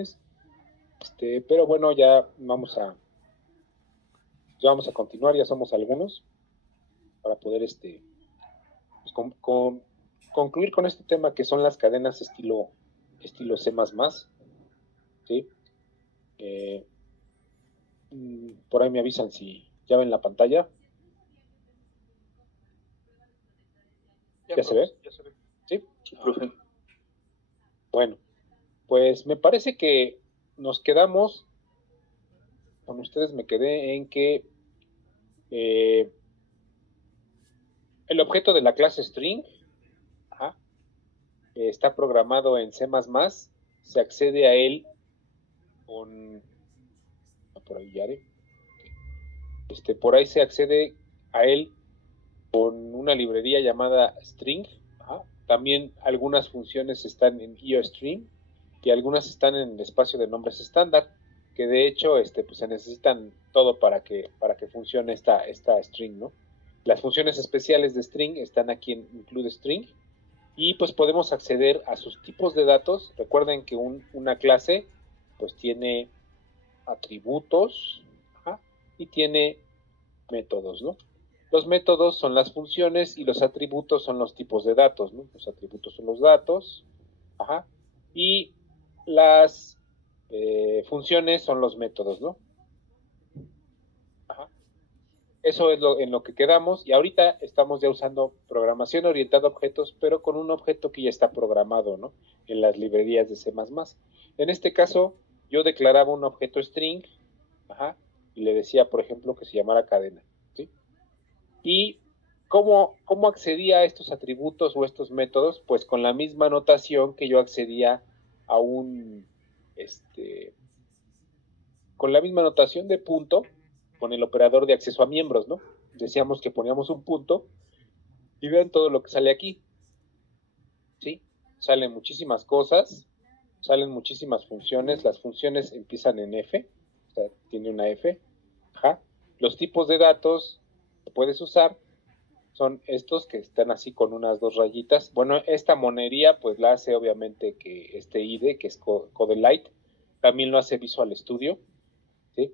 funciones. Pero bueno, ya vamos a continuar, ya somos algunos, para poder pues, concluir con este tema que son las cadenas estilo C++, ¿sí? Por ahí me avisan si ya ven la pantalla. ¿Ya se ve? Ya se ve. ¿Sí? Sí, profe. Bueno, pues me parece que nos quedamos, con ustedes me quedé en que el objeto de la clase string está programado en C++, se accede a él con... por ahí ya por ahí se accede a él con una librería llamada string. También algunas funciones están en IOStream y algunas están en el espacio de nombres estándar, que de hecho pues se necesitan todo para que funcione esta string, ¿no? Las funciones especiales de string están aquí en include string y pues podemos acceder a sus tipos de datos. Recuerden que una clase pues tiene atributos y tiene métodos, ¿no? Los métodos son las funciones y los atributos son los tipos de datos, ¿no? Los atributos son los datos, y las funciones son los métodos, ¿no? Eso es en lo que quedamos, y ahorita estamos ya usando programación orientada a objetos, pero con un objeto que ya está programado, ¿no? En las librerías de C++. En este caso, yo declaraba un objeto string, y le decía, por ejemplo, que se llamara cadena, ¿sí? Y ¿cómo accedía a estos atributos o estos métodos? Pues con la misma notación que yo accedía a con la misma notación de punto, con el operador de acceso a miembros, ¿no? Decíamos que poníamos un punto y vean todo lo que sale aquí, ¿sí? Salen muchísimas cosas, salen muchísimas funciones, las funciones empiezan en F, o sea, tiene una F, Los tipos de datos que puedes usar son estos que están así con unas dos rayitas. Bueno, esta monería pues la hace obviamente que este IDE, que es Codelite, también lo hace Visual Studio, ¿sí?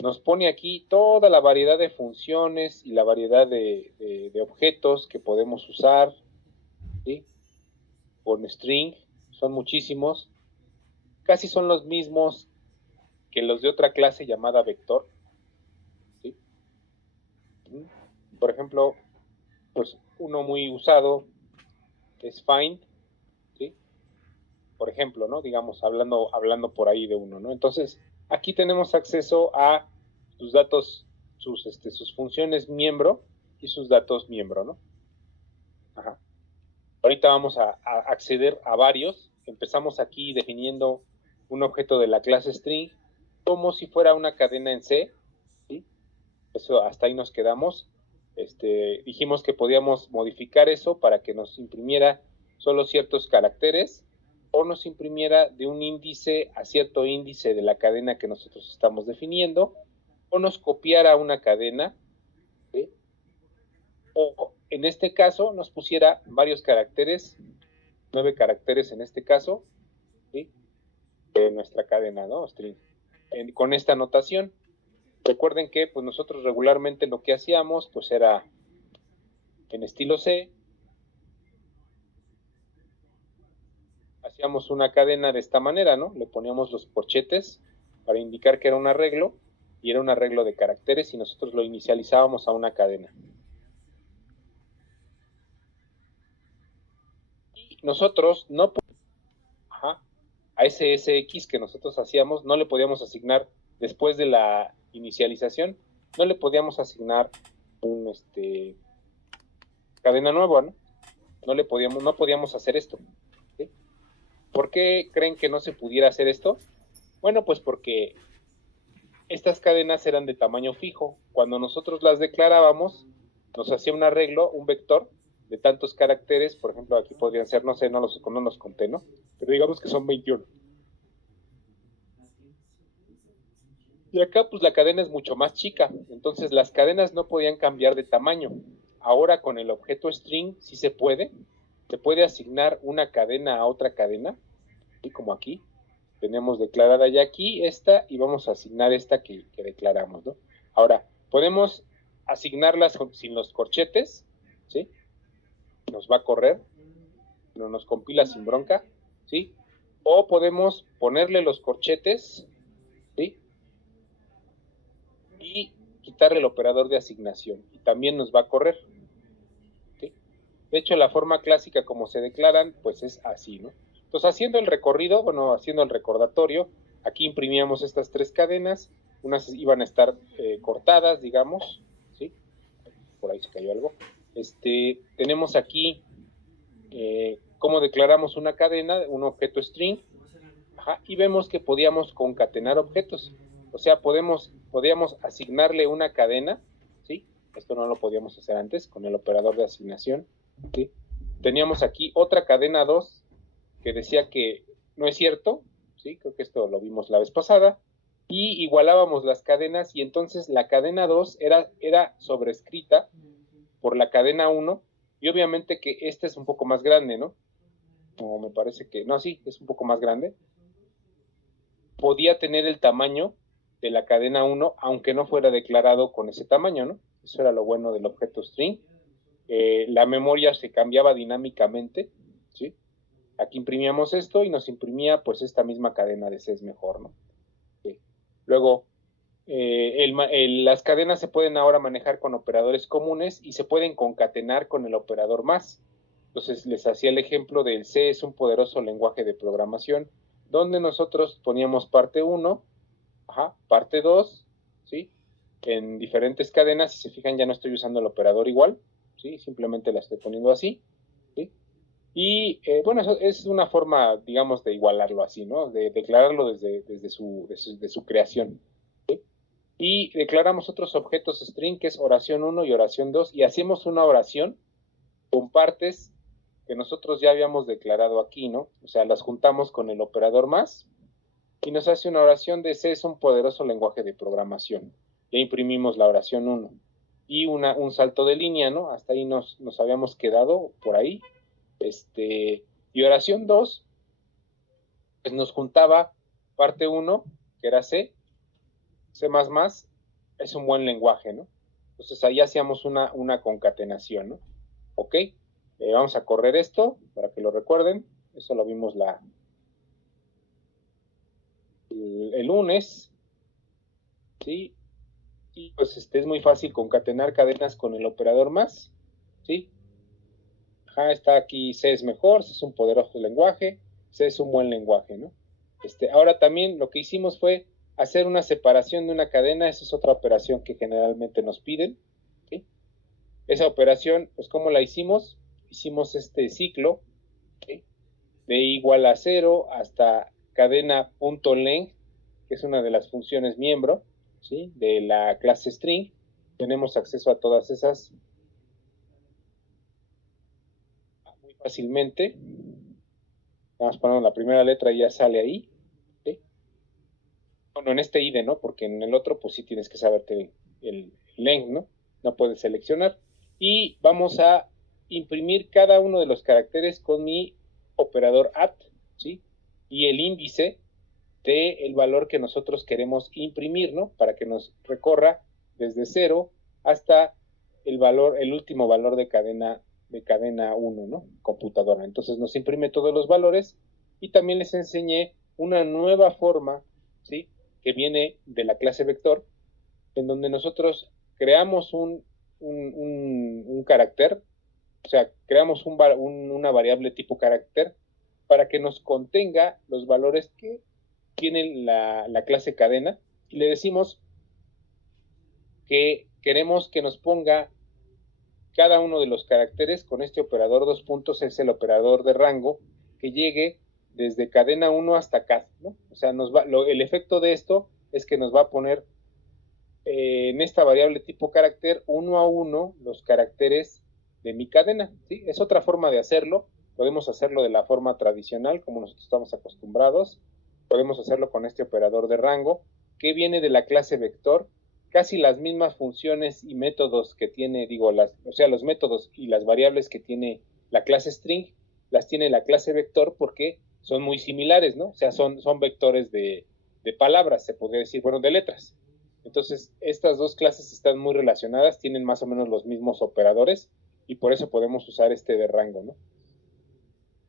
Nos pone aquí toda la variedad de funciones y la variedad de objetos que podemos usar, ¿sí? Con string, son muchísimos, casi son los mismos que los de otra clase llamada vector, ¿sí? Por ejemplo, pues uno muy usado es find, ¿sí? Por ejemplo, ¿no? Digamos, hablando por ahí de uno, ¿no? Entonces, aquí tenemos acceso a sus datos, sus funciones miembro y sus datos miembro, ¿no? Ahorita vamos a acceder a varios. Empezamos aquí definiendo un objeto de la clase string como si fuera una cadena en C, ¿sí? Eso, hasta ahí nos quedamos. Dijimos que podíamos modificar eso para que nos imprimiera solo ciertos caracteres o nos imprimiera de un índice a cierto índice de la cadena que nosotros estamos definiendo, o nos copiara una cadena, ¿sí? O en este caso nos pusiera varios caracteres, 9 caracteres en este caso, ¿sí? De nuestra cadena, ¿no? String. Con esta notación. Recuerden que pues nosotros regularmente lo que hacíamos pues era en estilo C, hacíamos una cadena de esta manera, ¿no? Le poníamos los corchetes para indicar que era un arreglo, y era un arreglo de caracteres, y nosotros lo inicializábamos a una cadena. Y nosotros no, a ese SX que nosotros hacíamos, no le podíamos asignar, después de la inicialización, no le podíamos asignar un cadena nueva, ¿no? No podíamos hacer esto, ¿sí? ¿Por qué creen que no se pudiera hacer esto? Bueno, pues porque estas cadenas eran de tamaño fijo. Cuando nosotros las declarábamos, nos hacía un arreglo, un vector de tantos caracteres. Por ejemplo, aquí podrían ser, no sé, no los conté, ¿no? Pero digamos que son 21. Y acá, pues la cadena es mucho más chica. Entonces, las cadenas no podían cambiar de tamaño. Ahora, con el objeto string, sí se puede. Se puede asignar una cadena a otra cadena, así como aquí. tenemos declarada ya aquí esta y vamos a asignar esta que declaramos, ¿no? Ahora, podemos asignarlas sin los corchetes, ¿sí? Nos va a correr, no nos compila sin bronca, ¿sí? O podemos ponerle los corchetes, ¿sí? Y quitarle el operador de asignación y también nos va a correr, ¿sí? De hecho, la forma clásica como se declaran, pues es así, ¿no? Entonces, haciendo el recorrido, bueno, haciendo el recordatorio, aquí imprimíamos estas 3 cadenas, unas iban a estar cortadas, digamos, ¿sí? Por ahí se cayó algo. Tenemos aquí cómo declaramos una cadena, un objeto string, y vemos que podíamos concatenar objetos. O sea, podíamos asignarle una cadena, ¿sí? Esto no lo podíamos hacer antes con el operador de asignación, ¿sí? Teníamos aquí otra cadena 2 que decía que no es cierto, ¿sí? Creo que esto lo vimos la vez pasada, y igualábamos las cadenas y entonces la cadena 2 era sobrescrita por la cadena 1 y obviamente que esta es un poco más grande, ¿no? O me parece que, no, sí, es un poco más grande. Podía tener el tamaño de la cadena 1 aunque no fuera declarado con ese tamaño, ¿no? Eso era lo bueno del objeto string. La memoria se cambiaba dinámicamente, ¿sí? Aquí imprimíamos esto y nos imprimía pues esta misma cadena de C es mejor, ¿no? Sí. Luego, las cadenas se pueden ahora manejar con operadores comunes y se pueden concatenar con el operador más. Entonces les hacía el ejemplo del C es un poderoso lenguaje de programación, donde nosotros poníamos parte 1, parte 2, ¿sí? En diferentes cadenas, si se fijan ya no estoy usando el operador igual, ¿sí? Simplemente la estoy poniendo así, ¿sí? Y bueno, eso es una forma, digamos, de igualarlo así, ¿no? De declararlo desde su creación, ¿sí? Y declaramos otros objetos string, que es oración 1 y oración 2, y hacemos una oración con partes que nosotros ya habíamos declarado aquí, ¿no? O sea, las juntamos con el operador más y nos hace una oración de C es un poderoso lenguaje de programación. Ya imprimimos la oración 1 y un salto de línea, ¿no? Hasta ahí nos habíamos quedado por ahí. Y oración 2, pues nos juntaba parte 1, que era C, C++, es un buen lenguaje, ¿no? Entonces ahí hacíamos una concatenación, ¿no? Ok, vamos a correr esto para que lo recuerden. Eso lo vimos el lunes, ¿sí? Y pues es muy fácil concatenar cadenas con el operador más, ¿sí? Está aquí C es mejor, C es un poderoso lenguaje, C es un buen lenguaje, ¿no? Ahora también lo que hicimos fue hacer una separación de una cadena, esa es otra operación que generalmente nos piden, ¿sí? Esa operación, pues ¿cómo la hicimos? Hicimos este ciclo, ¿sí? De igual a 0 hasta cadena.length, que es una de las funciones miembro, ¿sí? De la clase string. Tenemos acceso a todas esas muy fácilmente. Vamos poniendo la primera letra y ya sale ahí, ¿sí? Bueno, en este IDE, ¿no? Porque en el otro, pues sí tienes que saberte el length, ¿no? No puedes seleccionar. Y vamos a imprimir cada uno de los caracteres con mi operador at, ¿sí? Y el índice del valor que nosotros queremos imprimir, ¿no? Para que nos recorra desde 0 hasta el último valor de cadena 1, ¿no? Computadora. Entonces nos imprime todos los valores y también les enseñé una nueva forma, ¿sí? Que viene de la clase vector, en donde nosotros creamos un carácter, o sea, creamos una variable tipo carácter para que nos contenga los valores que tiene la clase cadena y le decimos que queremos que nos ponga cada uno de los caracteres con este operador 2 puntos, es el operador de rango que llegue desde cadena 1 hasta cat, ¿no? O sea, el efecto de esto es que nos va a poner en esta variable tipo carácter 1 a 1 los caracteres de mi cadena, ¿sí? Es otra forma de hacerlo. Podemos hacerlo de la forma tradicional, como nosotros estamos acostumbrados. Podemos hacerlo con este operador de rango, que viene de la clase vector. Casi las mismas funciones y métodos que tiene, o sea, los métodos y las variables que tiene la clase string, las tiene la clase vector porque son muy similares, ¿no? O sea, son vectores de palabras, se podría decir, bueno, de letras. Entonces, estas dos clases están muy relacionadas, tienen más o menos los mismos operadores, y por eso podemos usar este de rango, ¿no?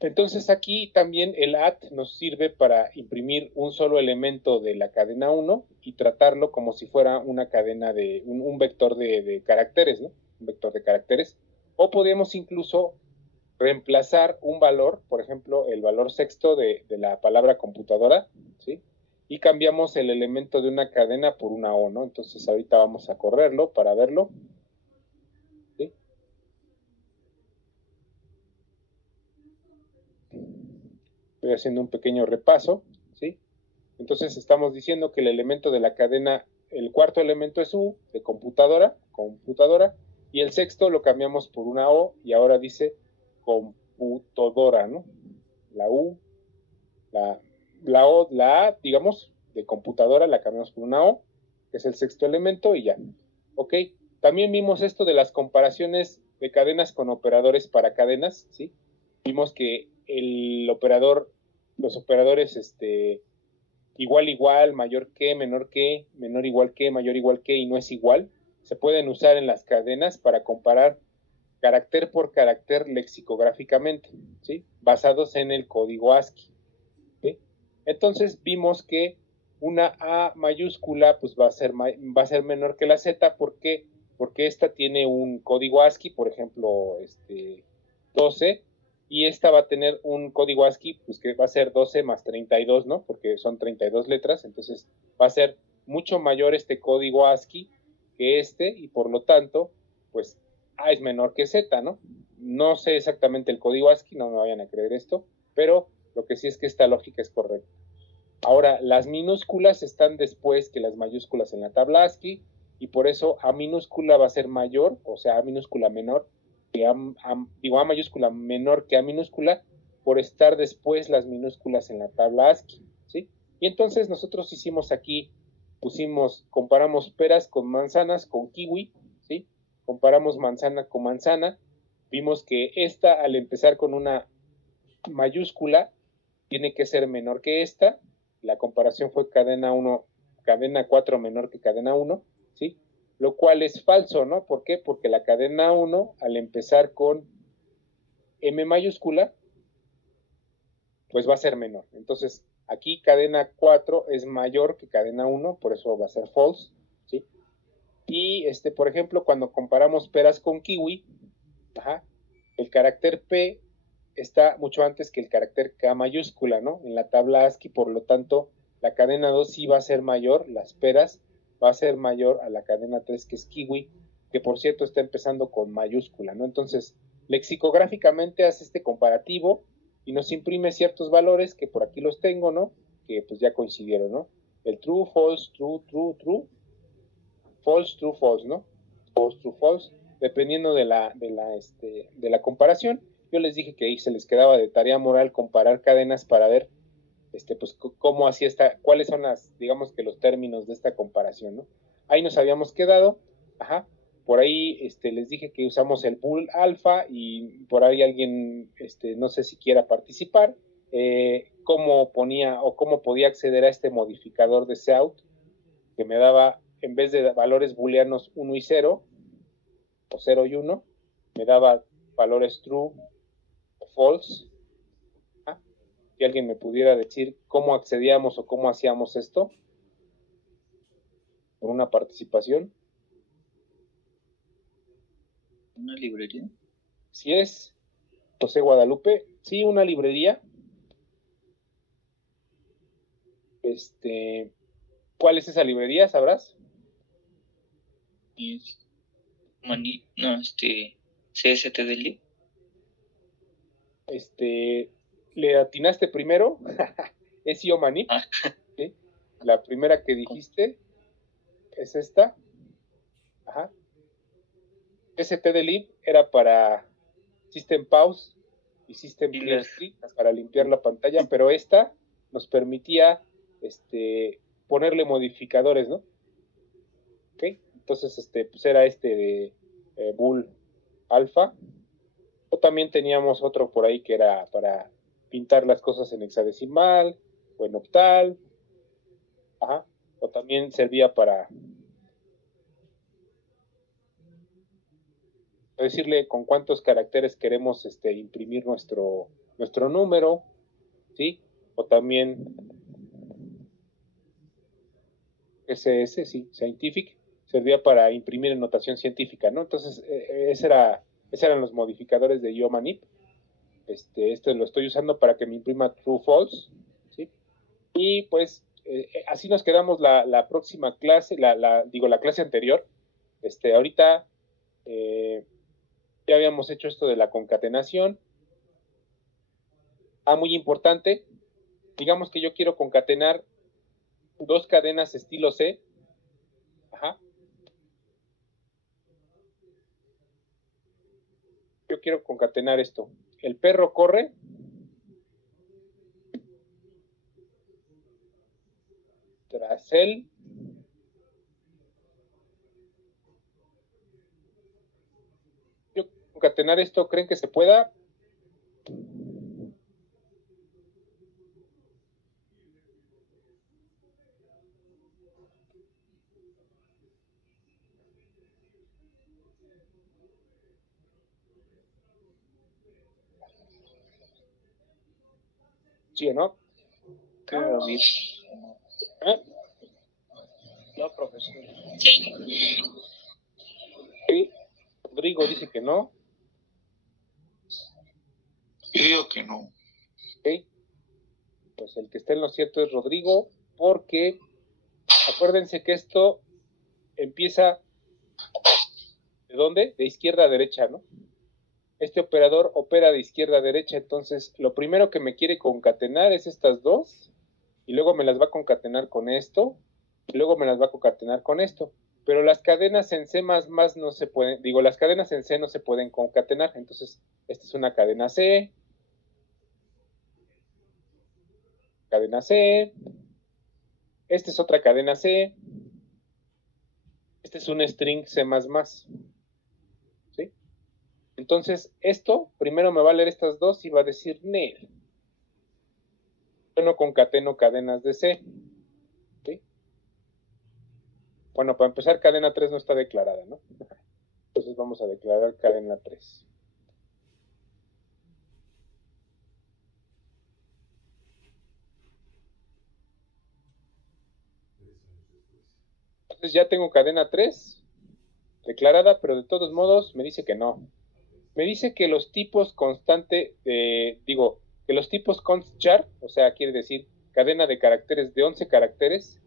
Entonces aquí también el AT nos sirve para imprimir un solo elemento de la cadena 1 y tratarlo como si fuera una cadena de un vector de caracteres, ¿no? Un vector de caracteres. O podemos incluso reemplazar un valor, por ejemplo, el valor sexto de la palabra computadora, ¿sí? Y cambiamos el elemento de una cadena por una O, ¿no? Entonces ahorita vamos a correrlo para verlo. ¿Sí? Estoy haciendo un pequeño repaso, ¿sí? Entonces estamos diciendo que el elemento de la cadena, el cuarto elemento es U, de computadora, y el sexto lo cambiamos por una O, y ahora dice computadora, ¿no? La U, la O, la A, digamos, de computadora la cambiamos por una O, que es el sexto elemento, y ya. ¿Ok? También vimos esto de las comparaciones de cadenas con operadores para cadenas, ¿sí? Vimos que el operador, los operadores, igual, mayor que, menor igual que, mayor igual que, y no es igual, se pueden usar en las cadenas para comparar carácter por carácter lexicográficamente, ¿sí? Basados en el código ASCII, ¿sí? Entonces vimos que una A mayúscula pues va a ser menor que la Z, ¿por qué? Porque esta tiene un código ASCII, por ejemplo, 12, y esta va a tener un código ASCII pues que va a ser 12 más 32, ¿no? Porque son 32 letras, entonces va a ser mucho mayor este código ASCII que y por lo tanto, pues A es menor que Z, ¿no? No sé exactamente el código ASCII, no me vayan a creer esto, pero lo que sí es que esta lógica es correcta. Ahora, las minúsculas están después que las mayúsculas en la tabla ASCII, y por eso A minúscula va a ser mayor, o sea, A minúscula menor, que A mayúscula menor que A minúscula, por estar después las minúsculas en la tabla ASCII, ¿sí? Y entonces nosotros hicimos aquí, comparamos peras con manzanas, con kiwi, ¿sí? Comparamos manzana con manzana, vimos que esta, al empezar con una mayúscula, tiene que ser menor que esta. La comparación fue cadena 1, cadena 4 menor que cadena 1, ¿sí? Lo cual es falso, ¿no? ¿Por qué? Porque la cadena 1, al empezar con M mayúscula, pues va a ser menor. Entonces, aquí cadena 4 es mayor que cadena 1, por eso va a ser false, ¿sí? Y, por ejemplo, cuando comparamos peras con kiwi, ajá, el carácter P está mucho antes que el carácter K mayúscula, ¿no? En la tabla ASCII, por lo tanto, la cadena 2 sí va a ser mayor, las peras va a ser mayor a la cadena 3, que es kiwi, que por cierto está empezando con mayúscula, ¿no? Entonces, lexicográficamente hace este comparativo y nos imprime ciertos valores que por aquí los tengo, ¿no? Que pues ya coincidieron, ¿no? El true, false, true, true, true, false, true, false, ¿no? False, true, false, dependiendo de la comparación. Yo les dije que ahí se les quedaba de tarea moral comparar cadenas para ver, pues, cómo hacía cuáles son digamos que los términos de esta comparación, ¿no? Ahí nos habíamos quedado, ajá, por ahí, les dije que usamos el bool alfa, y por ahí alguien, no sé si quiera participar, cómo ponía o cómo podía acceder a este modificador de Seout, que me daba, en vez de valores booleanos 1 y 0, o 0 y 1, me daba valores true o false. ¿Ah? Si alguien me pudiera decir cómo accedíamos o cómo hacíamos esto, por una participación. ¿Una librería? Si es José Guadalupe, sí, una librería. ¿Cuál es esa librería? ¿Sabrás? Es no, CSTDL. ¿Le atinaste primero? Es Iomani. Ah, ¿Sí? La primera que dijiste es esta. Ajá. STDLib era para System Pause y System y Clear las Screen, para limpiar la pantalla, pero esta nos permitía ponerle modificadores, ¿no? ¿Ok? Entonces, pues era de Bull Alpha. O también teníamos otro por ahí que era para pintar las cosas en hexadecimal o en octal. Ajá. O también servía para decirle con cuántos caracteres queremos imprimir nuestro número, ¿sí? O también SS, sí, Scientific, servía para imprimir en notación científica, ¿no? Entonces, esos eran los modificadores de Yomanip. Lo estoy usando para que me imprima true false, ¿sí? Y pues así nos quedamos la próxima clase, la clase anterior. Ahorita ya habíamos hecho esto de la concatenación. Muy importante, digamos que yo quiero concatenar dos cadenas estilo C. Ajá. Yo quiero concatenar esto. El perro corre. Tras él. Yo concatenar esto, ¿creen que se pueda? ¿Sí o no? Claro, bien. ¿Eh? No, profesor. Sí. Rodrigo dice que no. Yo digo que no. Ok. Pues el que está en lo cierto es Rodrigo, porque acuérdense que esto empieza ¿de dónde? De izquierda a derecha, ¿no? Este operador opera de izquierda a derecha, entonces lo primero que me quiere concatenar es estas dos, y luego me las va a concatenar con esto, y luego me las va a concatenar con esto. Pero las cadenas en C++ no se pueden, las cadenas en C no se pueden concatenar, entonces esta es una cadena C, esta es otra cadena C, este es un string C++, ¿sí? Entonces esto, primero me va a leer estas dos y va a decir nel. Yo no concateno cadenas de C, ¿sí? Bueno, para empezar, cadena 3 no está declarada, ¿no? Entonces vamos a declarar cadena 3. Entonces ya tengo cadena 3 declarada, pero de todos modos me dice que no. Me dice que los tipos que los tipos constchar, o sea, quiere decir cadena de caracteres de 11 caracteres,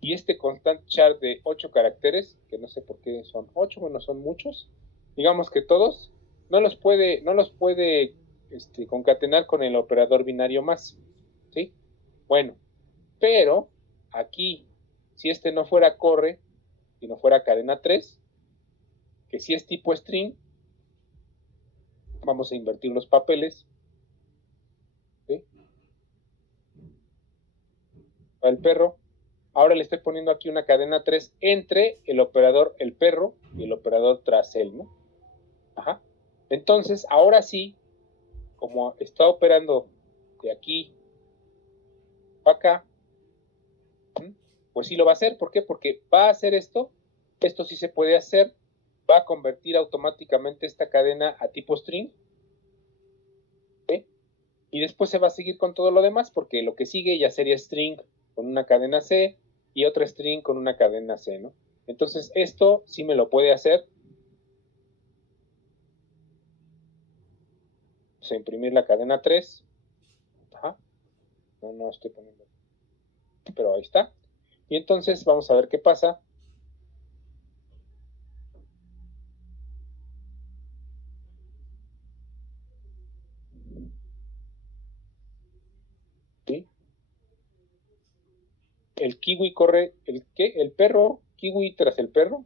y constant char de 8 caracteres, que no sé por qué son 8, bueno, son muchos, digamos que todos, no los puede concatenar con el operador binario más, ¿sí? Bueno, pero aquí, si no fuera corre, si no fuera cadena 3, que si es tipo string, vamos a invertir los papeles, ¿sí? Para el perro, ahora le estoy poniendo aquí una cadena 3 entre el operador el perro y el operador tras él, ¿no? Ajá. Entonces, ahora sí, como está operando de aquí para acá, pues sí lo va a hacer. ¿Por qué? Porque va a hacer esto sí se puede hacer, va a convertir automáticamente esta cadena a tipo string, ¿sí? Y después se va a seguir con todo lo demás, porque lo que sigue ya sería string con una cadena C y otra string con una cadena C, ¿no? Entonces esto sí me lo puede hacer. Vamos a imprimir la cadena 3. Ajá. No estoy poniendo, pero ahí está. Y entonces vamos a ver qué pasa. ¿Sí? El kiwi corre, ¿el qué? El perro kiwi tras el perro.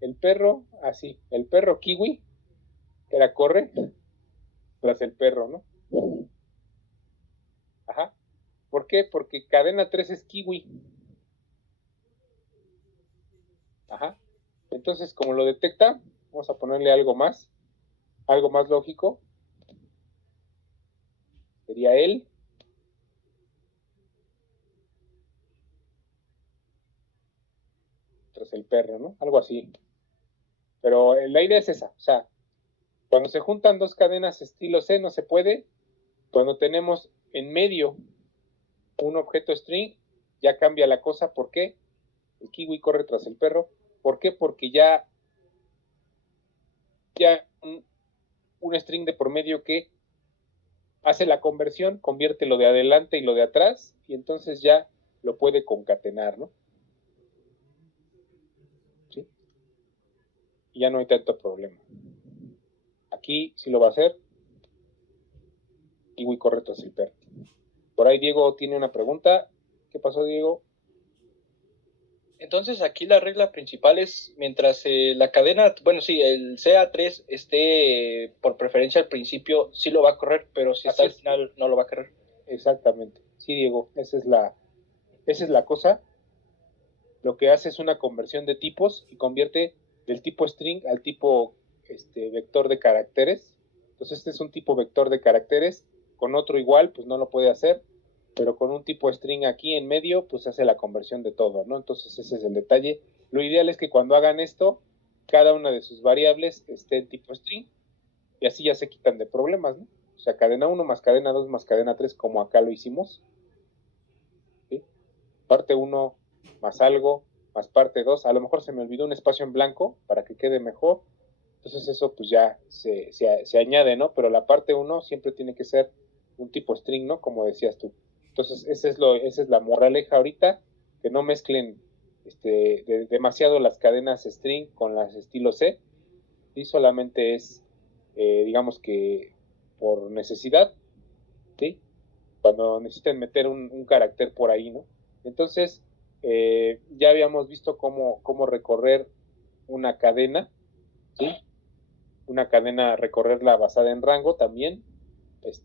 El perro, así, el perro kiwi, era corre tras el perro, ¿no? Ajá. ¿Por qué? Porque cadena 3 es kiwi. Ajá. Entonces, como lo detecta, vamos a ponerle algo más lógico. sería él, tras el perro, ¿no? Algo así. Pero la idea es esa, o sea, cuando se juntan dos cadenas estilo C no se puede. Cuando tenemos en medio un objeto string, ya cambia la cosa. ¿Por qué? El kiwi corre tras el perro. ¿Por qué? Porque ya un string de por medio que hace la conversión, convierte lo de adelante y lo de atrás, y entonces ya lo puede concatenar, ¿no? ¿Sí? Y ya no hay tanto problema. Aquí sí lo va a hacer. Kiwi corre tras el perro. Por ahí Diego tiene una pregunta. ¿Qué pasó, Diego? Entonces aquí la regla principal es mientras la cadena, bueno, sí, el CA3 esté por preferencia al principio, sí lo va a correr, pero si está al final no lo va a correr. Exactamente. Sí, Diego, esa es la cosa. Lo que hace es una conversión de tipos y convierte del tipo string al tipo vector de caracteres. Entonces este es un tipo vector de caracteres. Con otro igual, pues no lo puede hacer. Pero con un tipo string aquí en medio, pues hace la conversión de todo, ¿no? Entonces ese es el detalle. Lo ideal es que cuando hagan esto, cada una de sus variables esté en tipo string y así ya se quitan de problemas, ¿no? O sea, cadena 1 más cadena 2 más cadena 3, como acá lo hicimos. ¿Sí? Parte 1 más algo, más parte 2. A lo mejor se me olvidó un espacio en blanco para que quede mejor. Entonces eso pues ya se añade, ¿no? Pero la parte 1 siempre tiene que ser un tipo string, ¿no? Como decías tú. Entonces, esa es la moraleja ahorita, que no mezclen demasiado las cadenas string con las estilo C, y solamente es, digamos que por necesidad, ¿sí? Cuando necesiten meter un carácter por ahí, ¿no? Entonces, ya habíamos visto cómo recorrer una cadena, ¿sí? Una cadena, recorrerla basada en rango también.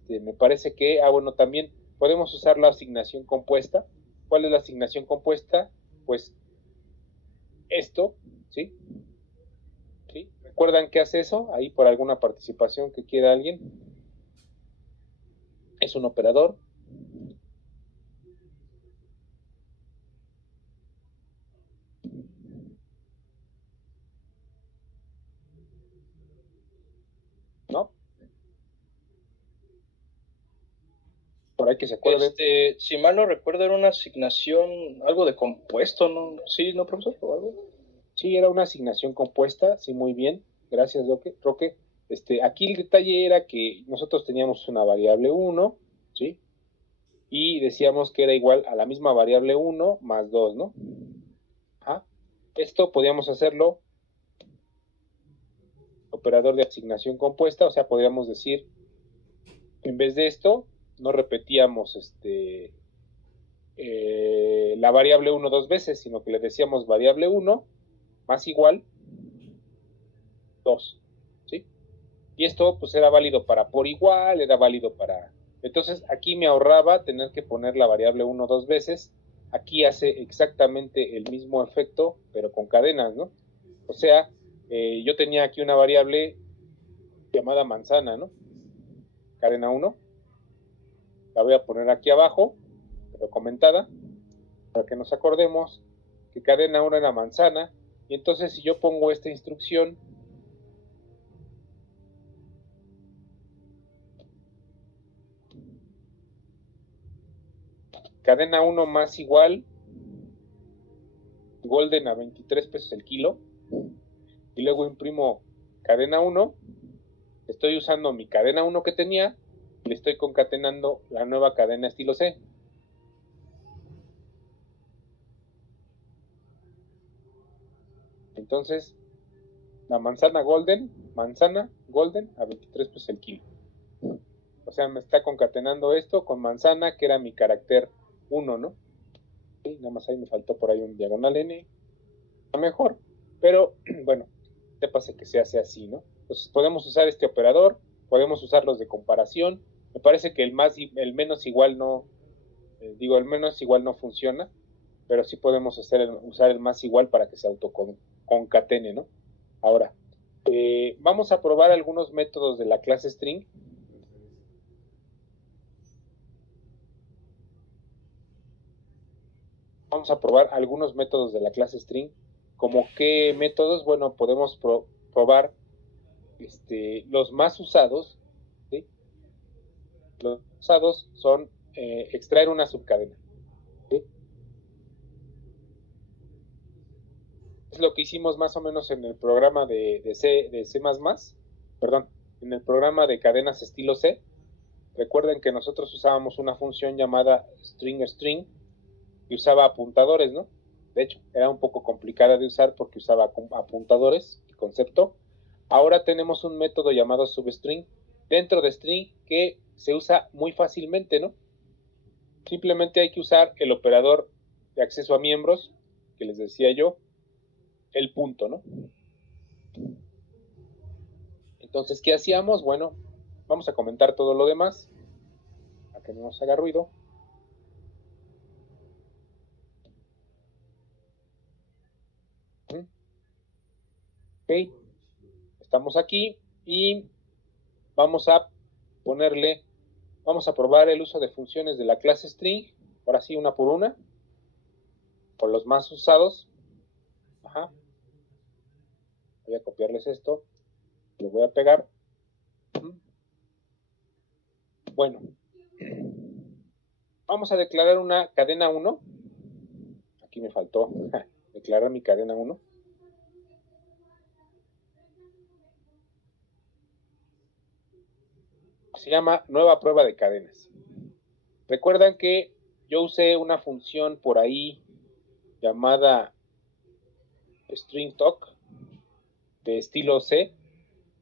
Me parece que, bueno, también podemos usar la asignación compuesta. ¿Cuál es la asignación compuesta? Pues esto, ¿sí? ¿Sí? ¿Recuerdan qué hace eso? Ahí por alguna participación que quiera alguien. Es un operador. ¿No? Por ahí que se acuerden. Si mal no recuerdo, era una asignación, algo de compuesto, ¿no? Sí, ¿no, profesor? ¿O algo? Sí, era una asignación compuesta, sí, muy bien. Gracias, Roque. Aquí el detalle era que nosotros teníamos una variable 1, ¿sí? Y decíamos que era igual a la misma variable 1 más 2, ¿no? Ajá. Esto podíamos hacerlo operador de asignación compuesta, o sea, podríamos decir, en vez de esto, no repetíamos la variable 1 dos veces, sino que le decíamos variable 1 más igual 2, ¿sí? Y esto pues era válido para por igual, era válido para... Entonces aquí me ahorraba tener que poner la variable 1 dos veces. Aquí hace exactamente el mismo efecto, pero con cadenas, ¿no? O sea, yo tenía aquí una variable llamada manzana, ¿no? Cadena 1. La voy a poner aquí abajo, pero comentada, para que nos acordemos que cadena 1 era manzana. Y entonces si yo pongo esta instrucción, cadena 1 más igual golden a 23 pesos el kilo, y luego imprimo cadena 1, estoy usando mi cadena 1 que tenía, y le estoy concatenando la nueva cadena estilo C. Entonces, la manzana golden a 23 pesos el kilo. O sea, me está concatenando esto con manzana, que era mi carácter 1, ¿no? Sí, nada más ahí me faltó por ahí un diagonal N, a mejor, pero bueno, sépase que se hace así, ¿no? Entonces podemos usar este operador, podemos usar los de comparación. Me parece que el menos igual no, el menos igual no funciona, pero sí podemos usar el más igual para que se autoconcatene, ¿no? Ahora, vamos a probar algunos métodos de la clase string. vamos a probar algunos métodos de la clase string. ¿Como qué métodos? Bueno, podemos probar los más usados, ¿sí? Los usados son extraer una subcadena, ¿sí? Es lo que hicimos más o menos en el programa de C, perdón, en el programa de cadenas estilo C. Recuerden que nosotros usábamos una función llamada string que usaba apuntadores, ¿no? De hecho, era un poco complicada de usar porque usaba apuntadores y concepto. Ahora tenemos un método llamado substring dentro de string que se usa muy fácilmente, ¿no? Simplemente hay que usar el operador de acceso a miembros, que les decía yo, el punto, ¿no? Entonces, ¿qué hacíamos? Bueno, vamos a comentar todo lo demás, para que no nos haga ruido. Ok, estamos aquí y vamos a probar el uso de funciones de la clase string, ahora sí, una por una, por los más usados. Ajá. Voy a copiarles esto, lo voy a pegar. Bueno, vamos a declarar una cadena 1. Aquí me faltó declarar mi cadena 1. Se llama nueva prueba de cadenas. Recuerdan que yo usé una función por ahí llamada string talk de estilo C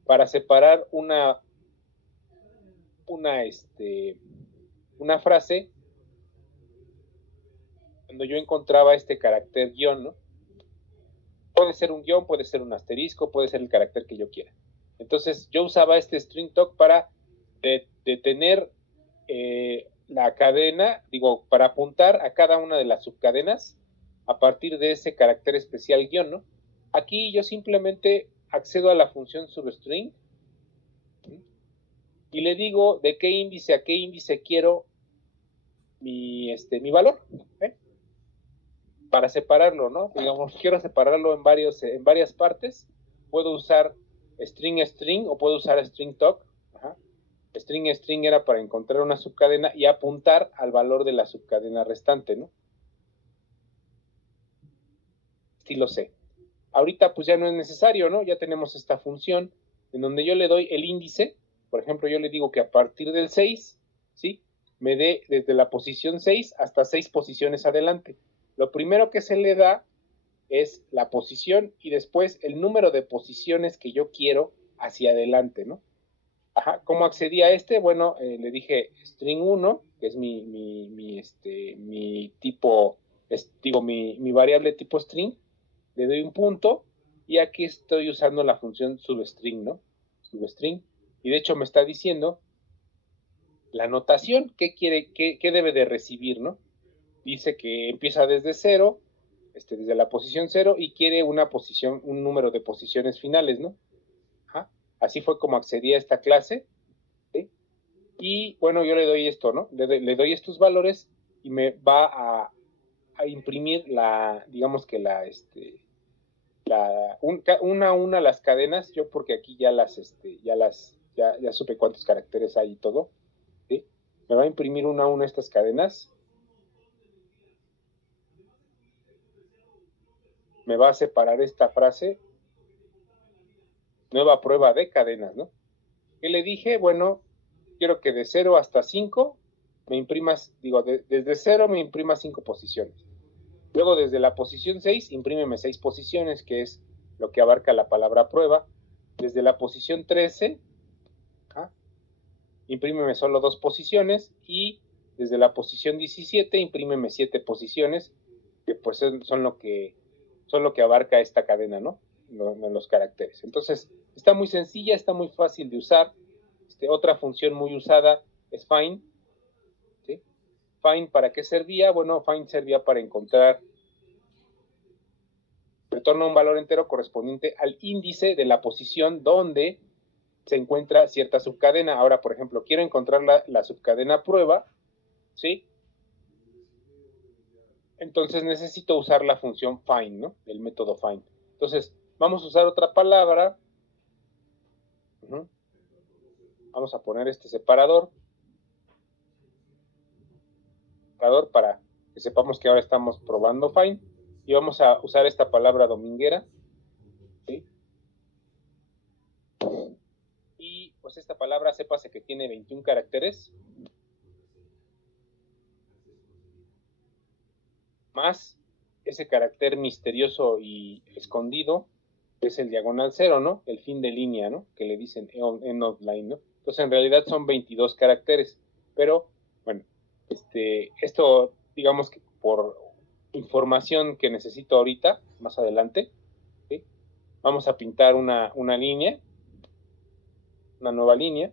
para separar una frase cuando yo encontraba este carácter guión, ¿no? Puede ser un guión, puede ser un asterisco, puede ser el carácter que yo quiera. Entonces yo usaba este string talk para detener la cadena, para apuntar a cada una de las subcadenas a partir de ese carácter especial guión, ¿no? Aquí yo simplemente accedo a la función substring y le digo de qué índice a qué índice quiero mi valor, ¿eh? Para separarlo, ¿no? Digamos, quiero separarlo en varias partes. Puedo usar string o puedo usar string talk. Ajá. String era para encontrar una subcadena y apuntar al valor de la subcadena restante, ¿no? Estilo C. Ahorita pues ya no es necesario, ¿no? Ya tenemos esta función en donde yo le doy el índice. Por ejemplo, yo le digo que a partir del 6, ¿sí? Me dé desde la posición 6 hasta 6 posiciones adelante. Lo primero que se le da es la posición y después el número de posiciones que yo quiero hacia adelante, ¿no? Ajá, ¿cómo accedí a este? Bueno, le dije string 1, que es mi tipo, mi variable tipo string, le doy un punto y aquí estoy usando la función substring, ¿no? Substring. Y de hecho me está diciendo la notación, qué debe de recibir, ¿no? Dice que empieza desde 0, desde la posición 0 y quiere un número de posiciones finales, ¿no? Ajá. Así fue como accedí a esta clase, ¿sí? Y bueno, yo le doy esto, ¿no? Le doy estos valores y me va a imprimir digamos que una a una las cadenas, yo porque aquí ya supe cuántos caracteres hay y todo, ¿sí? Me va a imprimir una a una estas cadenas, me va a separar esta frase, nueva prueba de cadenas, ¿no? ¿Qué le dije? Bueno, quiero que de 0 hasta 5 me imprimas, desde 0 me imprimas 5 posiciones. Luego desde la posición 6, imprímeme 6 posiciones, que es lo que abarca la palabra prueba. Desde la posición 13, imprímeme solo 2 posiciones. Y desde la posición 17, imprímeme 7 posiciones, que pues son lo que abarca esta cadena, ¿no? Los caracteres. Entonces, está muy sencilla, está muy fácil de usar. Otra función muy usada es find, ¿sí? Find, ¿para qué servía? Bueno, find servía para encontrar, retorna un valor entero correspondiente al índice de la posición donde se encuentra cierta subcadena. Ahora, por ejemplo, quiero encontrar la subcadena prueba, ¿sí? entonces necesito usar la función find, ¿no? El método find. Entonces, vamos a usar otra palabra. Vamos a poner este separador para que sepamos que ahora estamos probando find. Y vamos a usar esta palabra dominguera. ¿Sí? Y pues esta palabra, sépase que tiene 21 caracteres. Más ese carácter misterioso y escondido, que es el diagonal 0, ¿no? El fin de línea, ¿no? Que le dicen end of line, ¿no? Entonces, en realidad son 22 caracteres. Pero, bueno, esto, digamos que por información que necesito ahorita, más adelante, ¿sí? Vamos a pintar una línea, una nueva línea,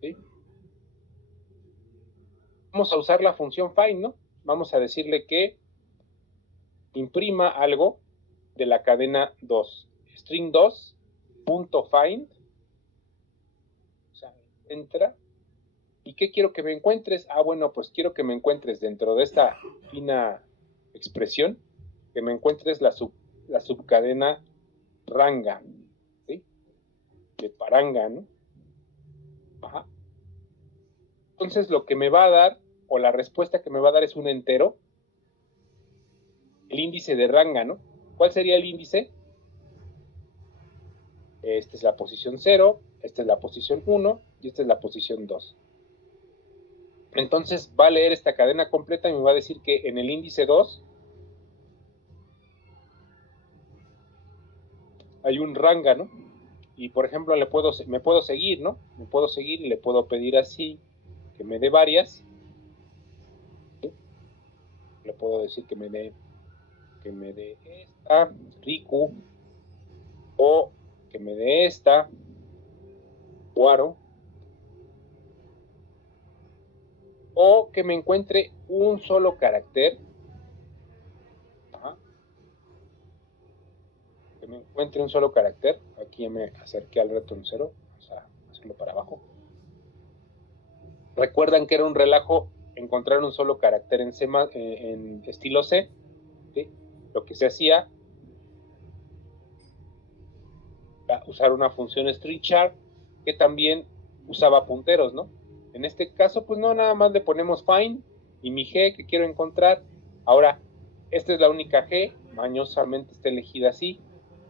¿sí? Vamos a usar la función find, ¿no? Vamos a decirle que imprima algo de la cadena 2. String 2, punto find, o sea, entra. ¿Y qué quiero que me encuentres? Ah, bueno, pues quiero que me encuentres dentro de esta fina expresión, que me encuentres la subcadena ranga, ¿sí? De paranga, ¿no? Ajá. Entonces lo que me va a dar, o la respuesta que me va a dar es un entero, el índice de ranga, ¿no? ¿Cuál sería el índice? Esta es la posición 0, esta es la posición 1 y esta es la posición 2. Entonces va a leer esta cadena completa y me va a decir que en el índice 2 hay un ranga, ¿no? Y por ejemplo me puedo seguir, ¿no? Me puedo seguir y le puedo pedir así que me dé varias. ¿Sí? Le puedo decir que me dé esta, Riku, o que me dé esta, Guaro, o que me encuentre un solo carácter. Ajá. Que me encuentre un solo carácter. Aquí ya me acerqué al retorno 0. Vamos a hacerlo para abajo. Recuerdan que era un relajo encontrar un solo carácter en C, en estilo C. ¿Sí? Lo que se hacía era usar una función stringchar que también usaba punteros, ¿no? En este caso, pues no, nada más le ponemos find y mi G que quiero encontrar. Ahora, esta es la única G, mañosamente está elegida así.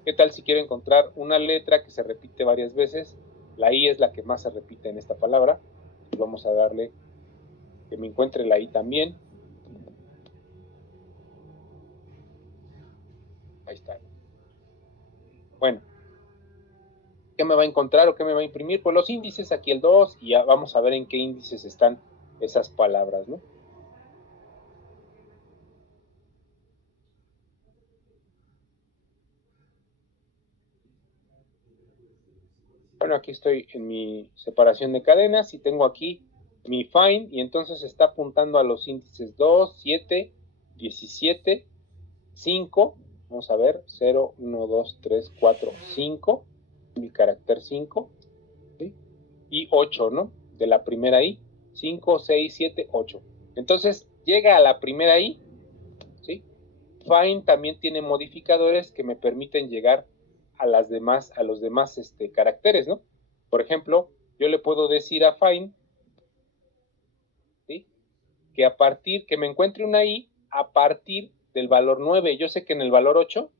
¿Qué tal si quiero encontrar una letra que se repite varias veces? La I es la que más se repite en esta palabra. Y vamos a darle que me encuentre la I también. Ahí está. Bueno, ¿qué me va a encontrar o qué me va a imprimir? Pues los índices, aquí el 2, y ya vamos a ver en qué índices están esas palabras, ¿no? Bueno, aquí estoy en mi separación de cadenas y tengo aquí mi find y entonces está apuntando a los índices 2, 7, 17, 5, vamos a ver, 0, 1, 2, 3, 4, 5, mi carácter 5, ¿sí? Y 8, ¿no? De la primera I, 5, 6, 7, 8. Entonces llega a la primera I, ¿sí? Find también tiene modificadores que me permiten llegar a los demás caracteres, ¿no? Por ejemplo, yo le puedo decir a find, ¿sí? Que me encuentre una I a partir del valor 9. Yo sé que en el valor 8,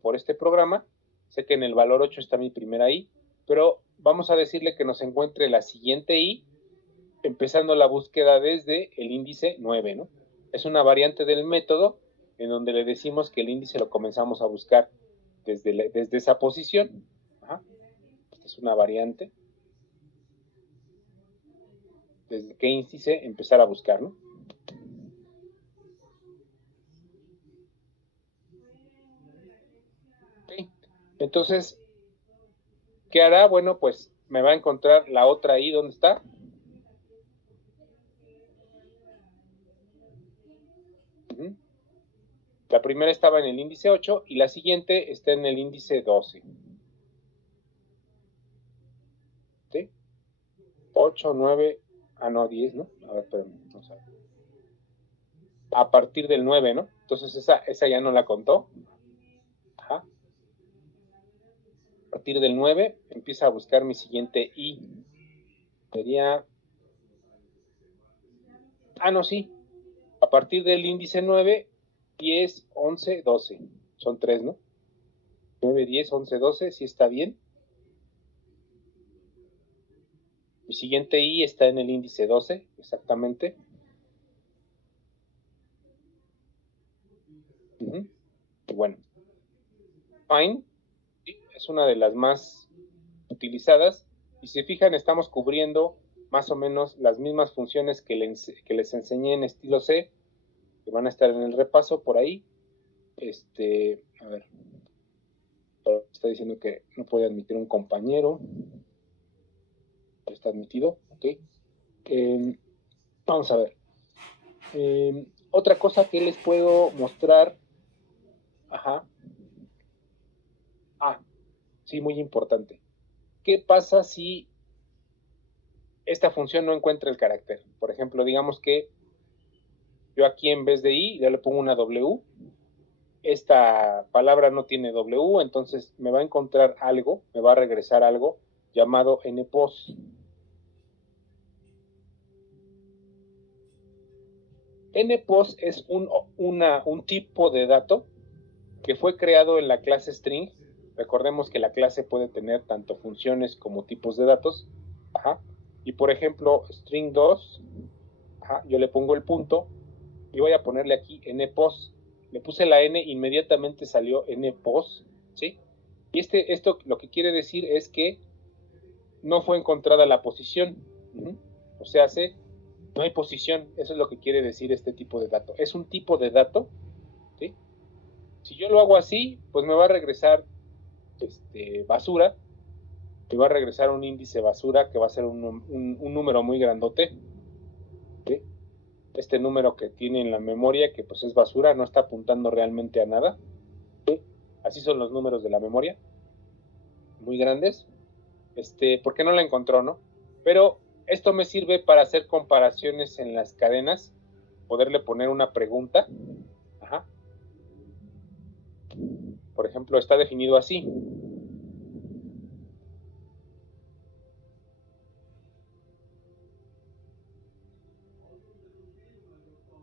por este programa, sé que en el valor 8 está mi primera I, pero vamos a decirle que nos encuentre la siguiente I, empezando la búsqueda desde el índice 9, ¿no? Es una variante del método en donde le decimos que el índice lo comenzamos a buscar desde esa posición. Ajá. Esta es una variante. Desde qué índice empezar a buscar, ¿no? Okay. Entonces, ¿qué hará? Bueno, pues me va a encontrar la otra I, ¿dónde está? La primera estaba en el índice 8 y la siguiente está en el índice 12. ¿Sí? 8, 9, no, 10, ¿no? A ver, espérame, vamos a ver. a partir del 9, ¿no? Entonces esa ya no la contó. Ajá. A partir del 9 empieza a buscar mi siguiente I. Sería... no, sí. A partir del índice 9, 10, 11, 12. Son 3, ¿no? 9, 10, 11, 12, sí está bien. Mi siguiente I está en el índice 12, exactamente. Y bueno, find es una de las más utilizadas. Y si se fijan, estamos cubriendo más o menos las mismas funciones que les enseñé en estilo C, que van a estar en el repaso por ahí. A ver, está diciendo que no puede admitir un compañero. Está admitido, ok. Vamos a ver. Otra cosa que les puedo mostrar. Ajá. Sí, muy importante. ¿Qué pasa si esta función no encuentra el carácter? Por ejemplo, digamos que yo aquí en vez de I, ya le pongo una W. Esta palabra no tiene W, entonces me va a encontrar algo, me va a regresar algo llamado npos. npos es un tipo de dato que fue creado en la clase string. Recordemos que la clase puede tener tanto funciones como tipos de datos. Ajá. Y por ejemplo, string 2, yo le pongo el punto y voy a ponerle aquí npos. Le puse la n, inmediatamente salió npos, ¿sí? Y esto lo que quiere decir es que no fue encontrada la posición. O sea, no hay posición. Eso es lo que quiere decir este tipo de dato. Es un tipo de dato, ¿sí? Si yo lo hago así, pues me va a regresar basura. Me va a regresar un índice basura que va a ser un número muy grandote, ¿sí? Este número que tiene en la memoria, que pues es basura, no está apuntando realmente a nada, ¿sí? Así son los números de la memoria, muy grandes. ¿Por qué no la encontró, no? Pero esto me sirve para hacer comparaciones en las cadenas, poderle poner una pregunta. Ajá. Por ejemplo, está definido así.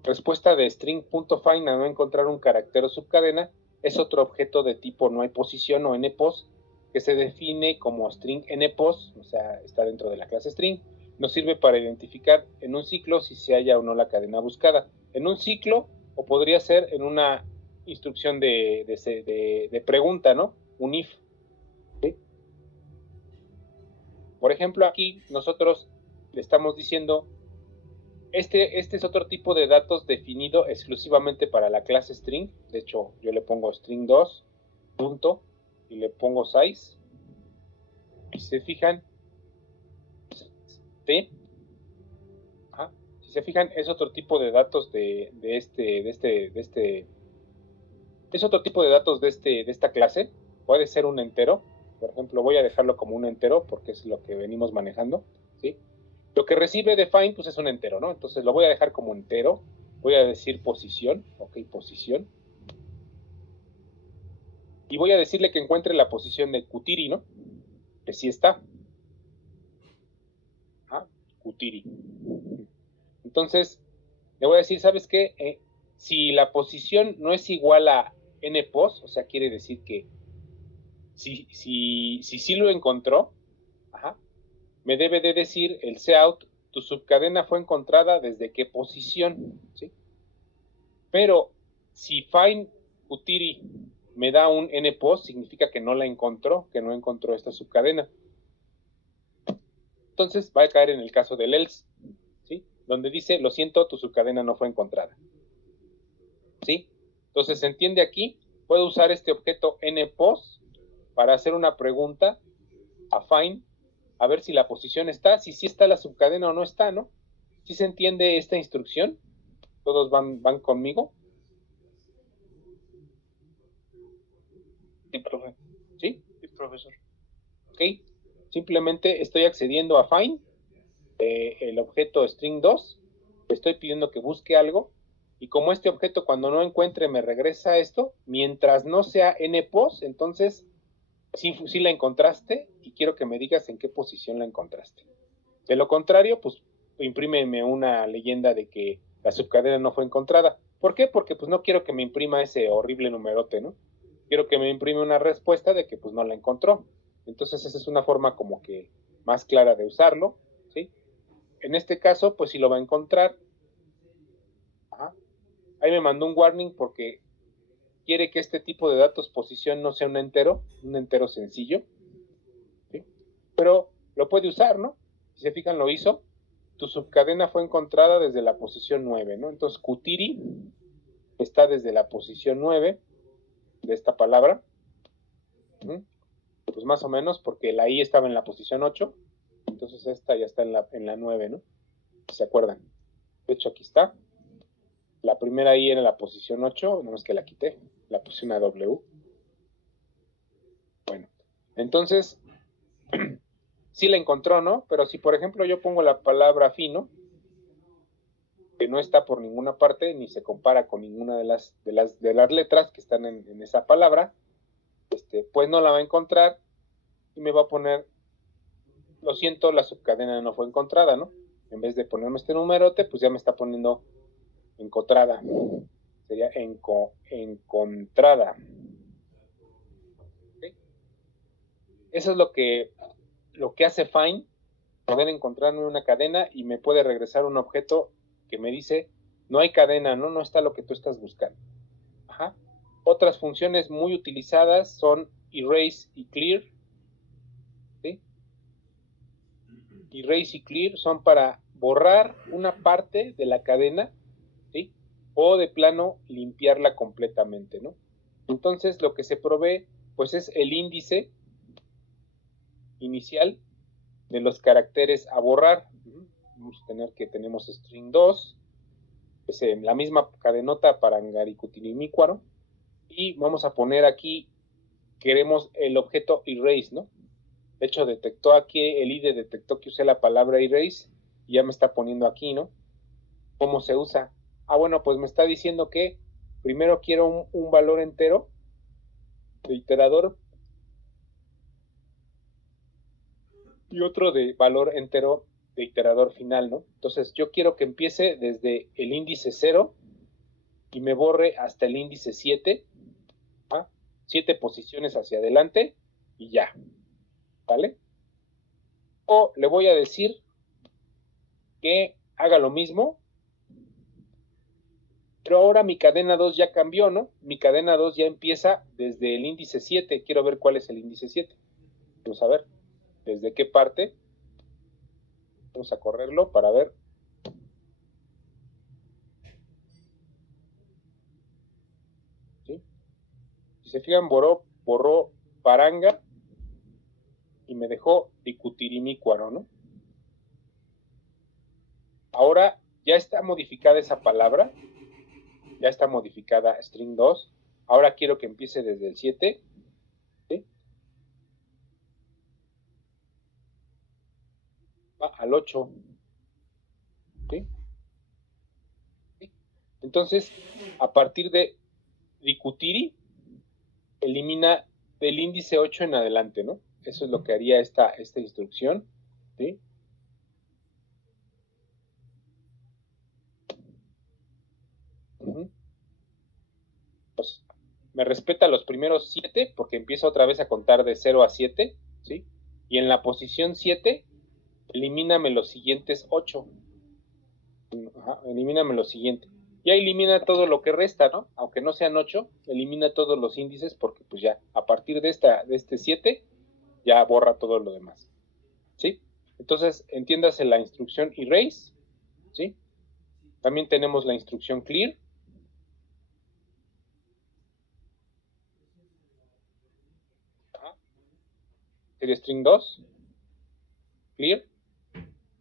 Respuesta de string.find a no encontrar un carácter o subcadena es otro objeto de tipo no hay posición o npos que se define como string npos, o sea, está dentro de la clase string. Nos sirve para identificar en un ciclo si se halla o no la cadena buscada. En un ciclo, o podría ser en una instrucción de pregunta, ¿no? Un if. ¿Sí? Por ejemplo, aquí nosotros le estamos diciendo, este es otro tipo de datos definido exclusivamente para la clase string. De hecho, yo le pongo string 2, punto, y le pongo size. Y si se fijan, ¿sí? Si se fijan, es otro tipo de datos es otro tipo de datos de esta clase. Puede ser un entero. Por ejemplo, voy a dejarlo como un entero porque es lo que venimos manejando, ¿sí? Lo que recibe de find, pues es un entero, ¿no? Entonces lo voy a dejar como entero. Voy a decir posición, ok, posición. Y voy a decirle que encuentre la posición de Kutiri, ¿no? Que sí está. Kutiri. Entonces, le voy a decir, ¿sabes qué? Si la posición no es igual a npos, o sea, quiere decir que si lo encontró, me debe de decir el cout, tu subcadena fue encontrada desde qué posición, ¿sí? Pero si find Kutiri me da un npos, significa que no la encontró, que no encontró esta subcadena. Entonces va a caer en el caso del else, ¿sí? Donde dice, lo siento, tu subcadena no fue encontrada, ¿sí? Entonces se entiende aquí, puedo usar este objeto npos para hacer una pregunta a find, a ver si la posición está, si sí está la subcadena o no está, ¿no? ¿Sí se entiende esta instrucción? ¿Todos van conmigo? Sí, profe. ¿Sí? Sí, profesor. Ok. Simplemente estoy accediendo a find, el objeto string 2, le estoy pidiendo que busque algo, y como este objeto cuando no encuentre me regresa esto, mientras no sea npos, entonces sí la encontraste y quiero que me digas en qué posición la encontraste. De lo contrario, pues imprímeme una leyenda de que la subcadena no fue encontrada. ¿Por qué? Porque pues no quiero que me imprima ese horrible numerote, ¿no? Quiero que me imprime una respuesta de que pues no la encontró. Entonces esa es una forma como que más clara de usarlo, ¿sí? En este caso, pues sí lo va a encontrar. Ajá. Ahí me mandó un warning porque quiere que este tipo de datos posición no sea un entero sencillo, ¿sí? Pero lo puede usar, ¿no? Si se fijan, lo hizo. Tu subcadena fue encontrada desde la posición 9, ¿no? Entonces, Kutiri está desde la posición 9 de esta palabra. Pues más o menos, porque la I estaba en la posición 8. Entonces, esta ya está en la 9, ¿no? Si se acuerdan. De hecho, aquí está. La primera I era en la posición 8, no es que la quité. La puse una W. Bueno, entonces, sí la encontró, ¿no? Pero si, por ejemplo, yo pongo la palabra fino, que no está por ninguna parte, ni se compara con ninguna de las letras que están en esa palabra, pues no la va a encontrar y me va a poner, lo siento, la subcadena no fue encontrada, ¿no? En vez de ponerme este numerote, pues ya me está poniendo encontrada. Sería encontrada. ¿Sí? Eso es lo que hace Find, poder encontrarme una cadena y me puede regresar un objeto que me dice, no hay cadena, no está lo que tú estás buscando. Ajá. Otras funciones muy utilizadas son erase y clear. ¿Sí? Erase y clear son para borrar una parte de la cadena, ¿sí? O de plano limpiarla completamente, ¿no? Entonces lo que se provee pues es el índice inicial de los caracteres a borrar. Vamos a tener que tenemos string 2, es la misma cadenota para Angaricutirimícuaro, y vamos a poner aquí, queremos el objeto erase, ¿no? De hecho, detectó aquí, el IDE detectó que usé la palabra erase y ya me está poniendo aquí, ¿no? ¿Cómo se usa? Ah, bueno, pues me está diciendo que primero quiero un valor entero de iterador y otro de valor entero de iterador final, ¿no? Entonces, yo quiero que empiece desde el índice 0 y me borre hasta el índice 7, ¿ah? 7 posiciones hacia adelante y ya, ¿vale? O le voy a decir que haga lo mismo, pero ahora mi cadena 2 ya cambió, ¿no? Mi cadena 2 ya empieza desde el índice 7. Quiero ver cuál es el índice 7. Vamos a ver desde qué parte. Vamos a correrlo para ver. ¿Sí? Si se fijan, borró Paranga y me dejó Dicutirimícuaro, ¿no? Ahora ya está modificada esa palabra. Ya está modificada string 2. Ahora quiero que empiece desde el 7. ¿Sí? Va al 8. ¿Sí? ¿Sí? Entonces, a partir de Dicutiri, elimina del índice 8 en adelante, ¿no? Eso es lo que haría esta instrucción, ¿sí? Pues me respeta los primeros 7 porque empieza otra vez a contar de 0 a 7, ¿sí? Y en la posición 7, elimíname los siguientes 8. Elimíname lo siguiente. Ya elimina todo lo que resta, ¿no? Aunque no sean 8, elimina todos los índices porque pues ya, a partir de este 7, ya borra todo lo demás. ¿Sí? Entonces, entiéndase la instrucción erase, ¿sí? También tenemos la instrucción clear. Sería string 2, clear.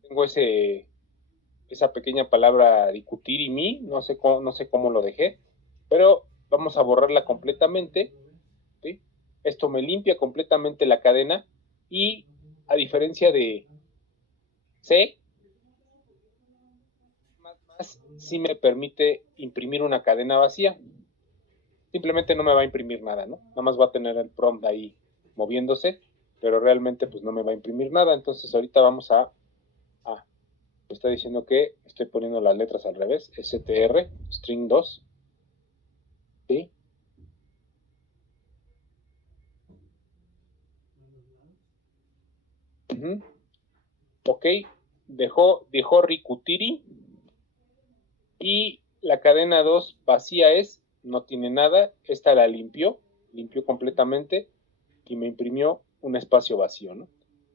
Tengo esa pequeña palabra discutir y mi, no sé cómo lo dejé, pero vamos a borrarla completamente, ¿sí? Esto me limpia completamente la cadena y a diferencia de C, sí me permite imprimir una cadena vacía. Simplemente no me va a imprimir nada, ¿no? Nada más va a tener el prompt ahí moviéndose, pero realmente pues no me va a imprimir nada. Entonces ahorita vamos a me está diciendo que estoy poniendo las letras al revés, str, string 2, ¿sí? Ok, dejó Rikutiri y la cadena 2 vacía es, no tiene nada, esta la limpió completamente y me imprimió un espacio vacío, ¿no?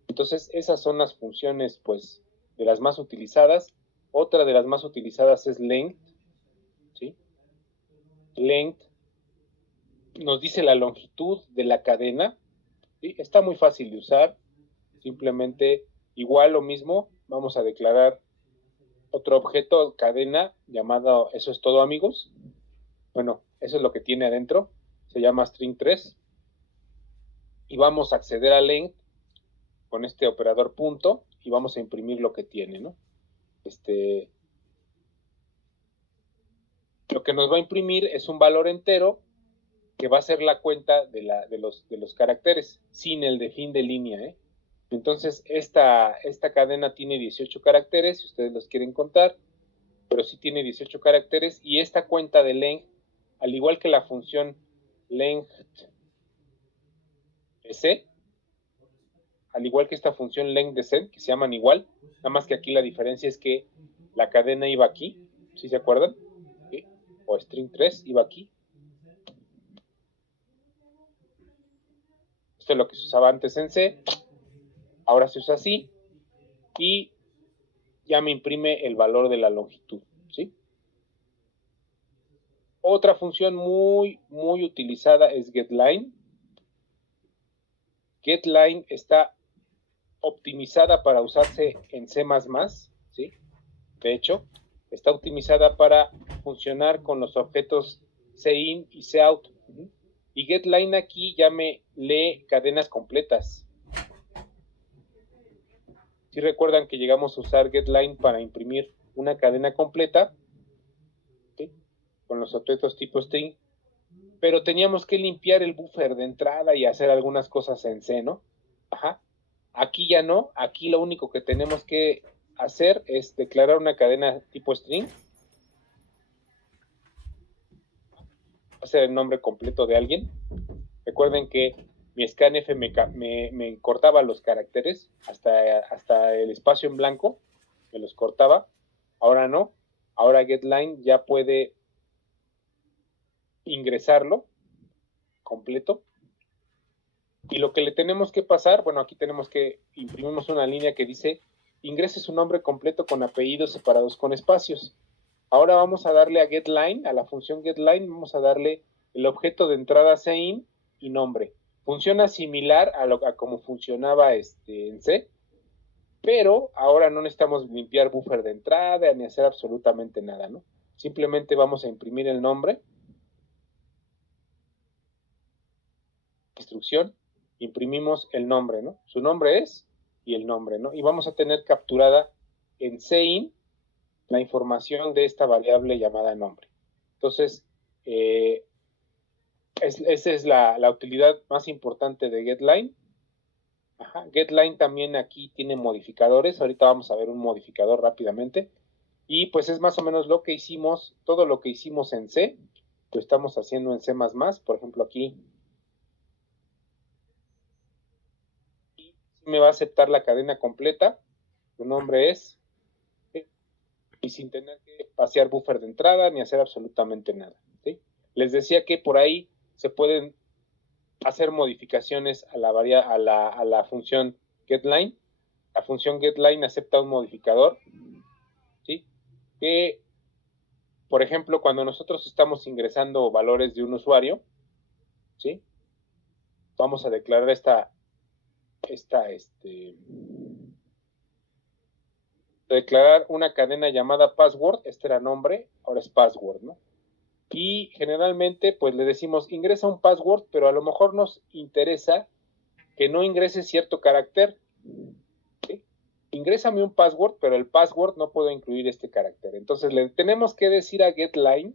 Entonces esas son las funciones pues de las más utilizadas. Otra de las más utilizadas es length, ¿sí? Length nos dice la longitud de la cadena, ¿sí? Está muy fácil de usar, simplemente igual lo mismo, vamos a declarar otro objeto cadena llamado, eso es todo amigos, bueno, eso es lo que tiene adentro, se llama string 3 y vamos a acceder a length con este operador punto y vamos a imprimir lo que tiene, ¿no? Lo que nos va a imprimir es un valor entero que va a ser la cuenta de los caracteres sin el de fin de línea, ¿eh? Entonces esta cadena tiene 18 caracteres, si ustedes los quieren contar, pero sí tiene 18 caracteres y esta cuenta de length, al igual que la función length de C, al igual que esta función length de C, que se llaman igual, nada más que aquí la diferencia es que la cadena iba aquí, ¿sí se acuerdan? ¿Sí? O string 3 iba aquí. Esto es lo que se usaba antes en C, ahora se usa así y ya me imprime el valor de la longitud, ¿sí? Otra función muy utilizada es getLine. GetLine está optimizada para usarse en C++, ¿sí? De hecho, está optimizada para funcionar con los objetos CIN y COUT. Y getLine aquí ya me lee cadenas completas. Si recuerdan que llegamos a usar getLine para imprimir una cadena completa, ¿sí? Con los objetos tipo string, pero teníamos que limpiar el buffer de entrada y hacer algunas cosas en C, ¿no? Ajá. Aquí ya no, aquí lo único que tenemos que hacer es declarar una cadena tipo string, hacer el nombre completo de alguien. Recuerden que mi scanf me cortaba los caracteres hasta el espacio en blanco, me los cortaba. Ahora no, ahora getLine ya puede ingresarlo completo. Y lo que le tenemos que pasar, bueno, aquí tenemos que imprimimos una línea que dice ingrese su nombre completo con apellidos separados con espacios. Ahora vamos a darle a getLine, a la función getLine, vamos a darle el objeto de entrada CIN y nombre. Funciona similar a como funcionaba en C, pero ahora no necesitamos limpiar buffer de entrada ni hacer absolutamente nada, ¿no? Simplemente vamos a imprimir el nombre. Instrucción, imprimimos el nombre, ¿no? Su nombre es y el nombre, ¿no? Y vamos a tener capturada en CIN la información de esta variable llamada nombre. Entonces, esa es la utilidad más importante de getLine. Ajá. GetLine también aquí tiene modificadores. Ahorita vamos a ver un modificador rápidamente. Y pues es más o menos lo que hicimos, todo lo que hicimos en C, lo estamos haciendo en C++. Por ejemplo, aquí me va a aceptar la cadena completa. Su nombre es, y sin tener que pasear buffer de entrada ni hacer absolutamente nada, ¿sí? Les decía que por ahí se pueden hacer modificaciones a la función getLine. La función getLine acepta un modificador, ¿sí? Que, por ejemplo, cuando nosotros estamos ingresando valores de un usuario, ¿sí? Vamos a declarar declarar una cadena llamada password. Este era nombre, ahora es password, ¿no? Y generalmente pues le decimos ingresa un password, pero a lo mejor nos interesa que no ingrese cierto carácter, ¿sí? ingrésame un password, pero el password no puedo incluir este carácter. Entonces le tenemos que decir a getLine,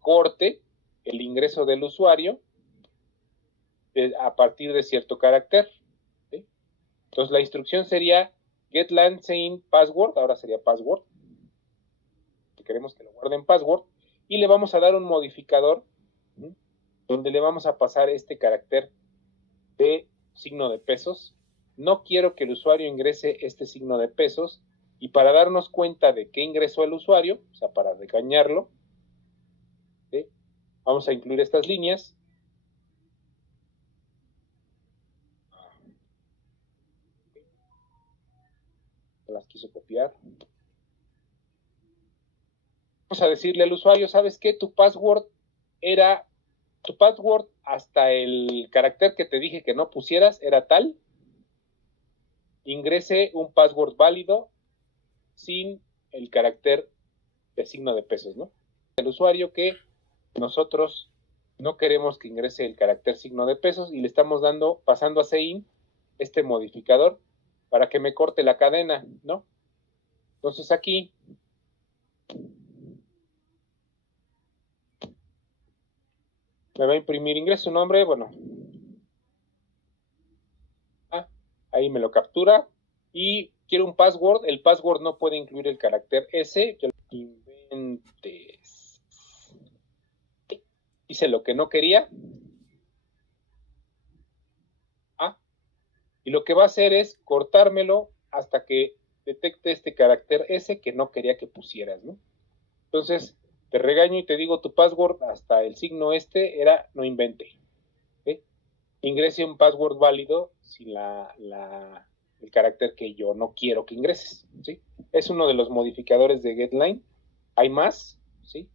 corte el ingreso del usuario a partir de cierto carácter. ¿Sí? Entonces la instrucción sería getLine saying password, ahora sería password, si queremos que lo guarde en password, y le vamos a dar un modificador, ¿sí? Donde le vamos a pasar este carácter de signo de pesos. No quiero que el usuario ingrese este signo de pesos, y para darnos cuenta de qué ingresó el usuario, o sea, para regañarlo, ¿sí? Vamos a incluir estas líneas. Las quiso copiar. Vamos a decirle al usuario, ¿sabes qué? Tu password hasta el carácter que te dije que no pusieras era tal. Ingrese un password válido sin el carácter de signo de pesos, ¿no? El usuario que nosotros no queremos que ingrese el carácter signo de pesos y le estamos pasando a sein este modificador para que me corte la cadena, ¿no? Entonces aquí me va a imprimir ingreso, nombre, bueno, ahí me lo captura y quiero un password. El password no puede incluir el carácter S. Yo inventes. Hice lo que no quería. Y lo que va a hacer es cortármelo hasta que detecte este carácter S que no quería que pusieras, ¿no? Entonces, te regaño y te digo, tu password hasta el signo era no invente. ¿Sí? Ingrese un password válido sin el carácter que yo no quiero que ingreses. ¿Sí? Es uno de los modificadores de getLine. Hay más, ¿sí?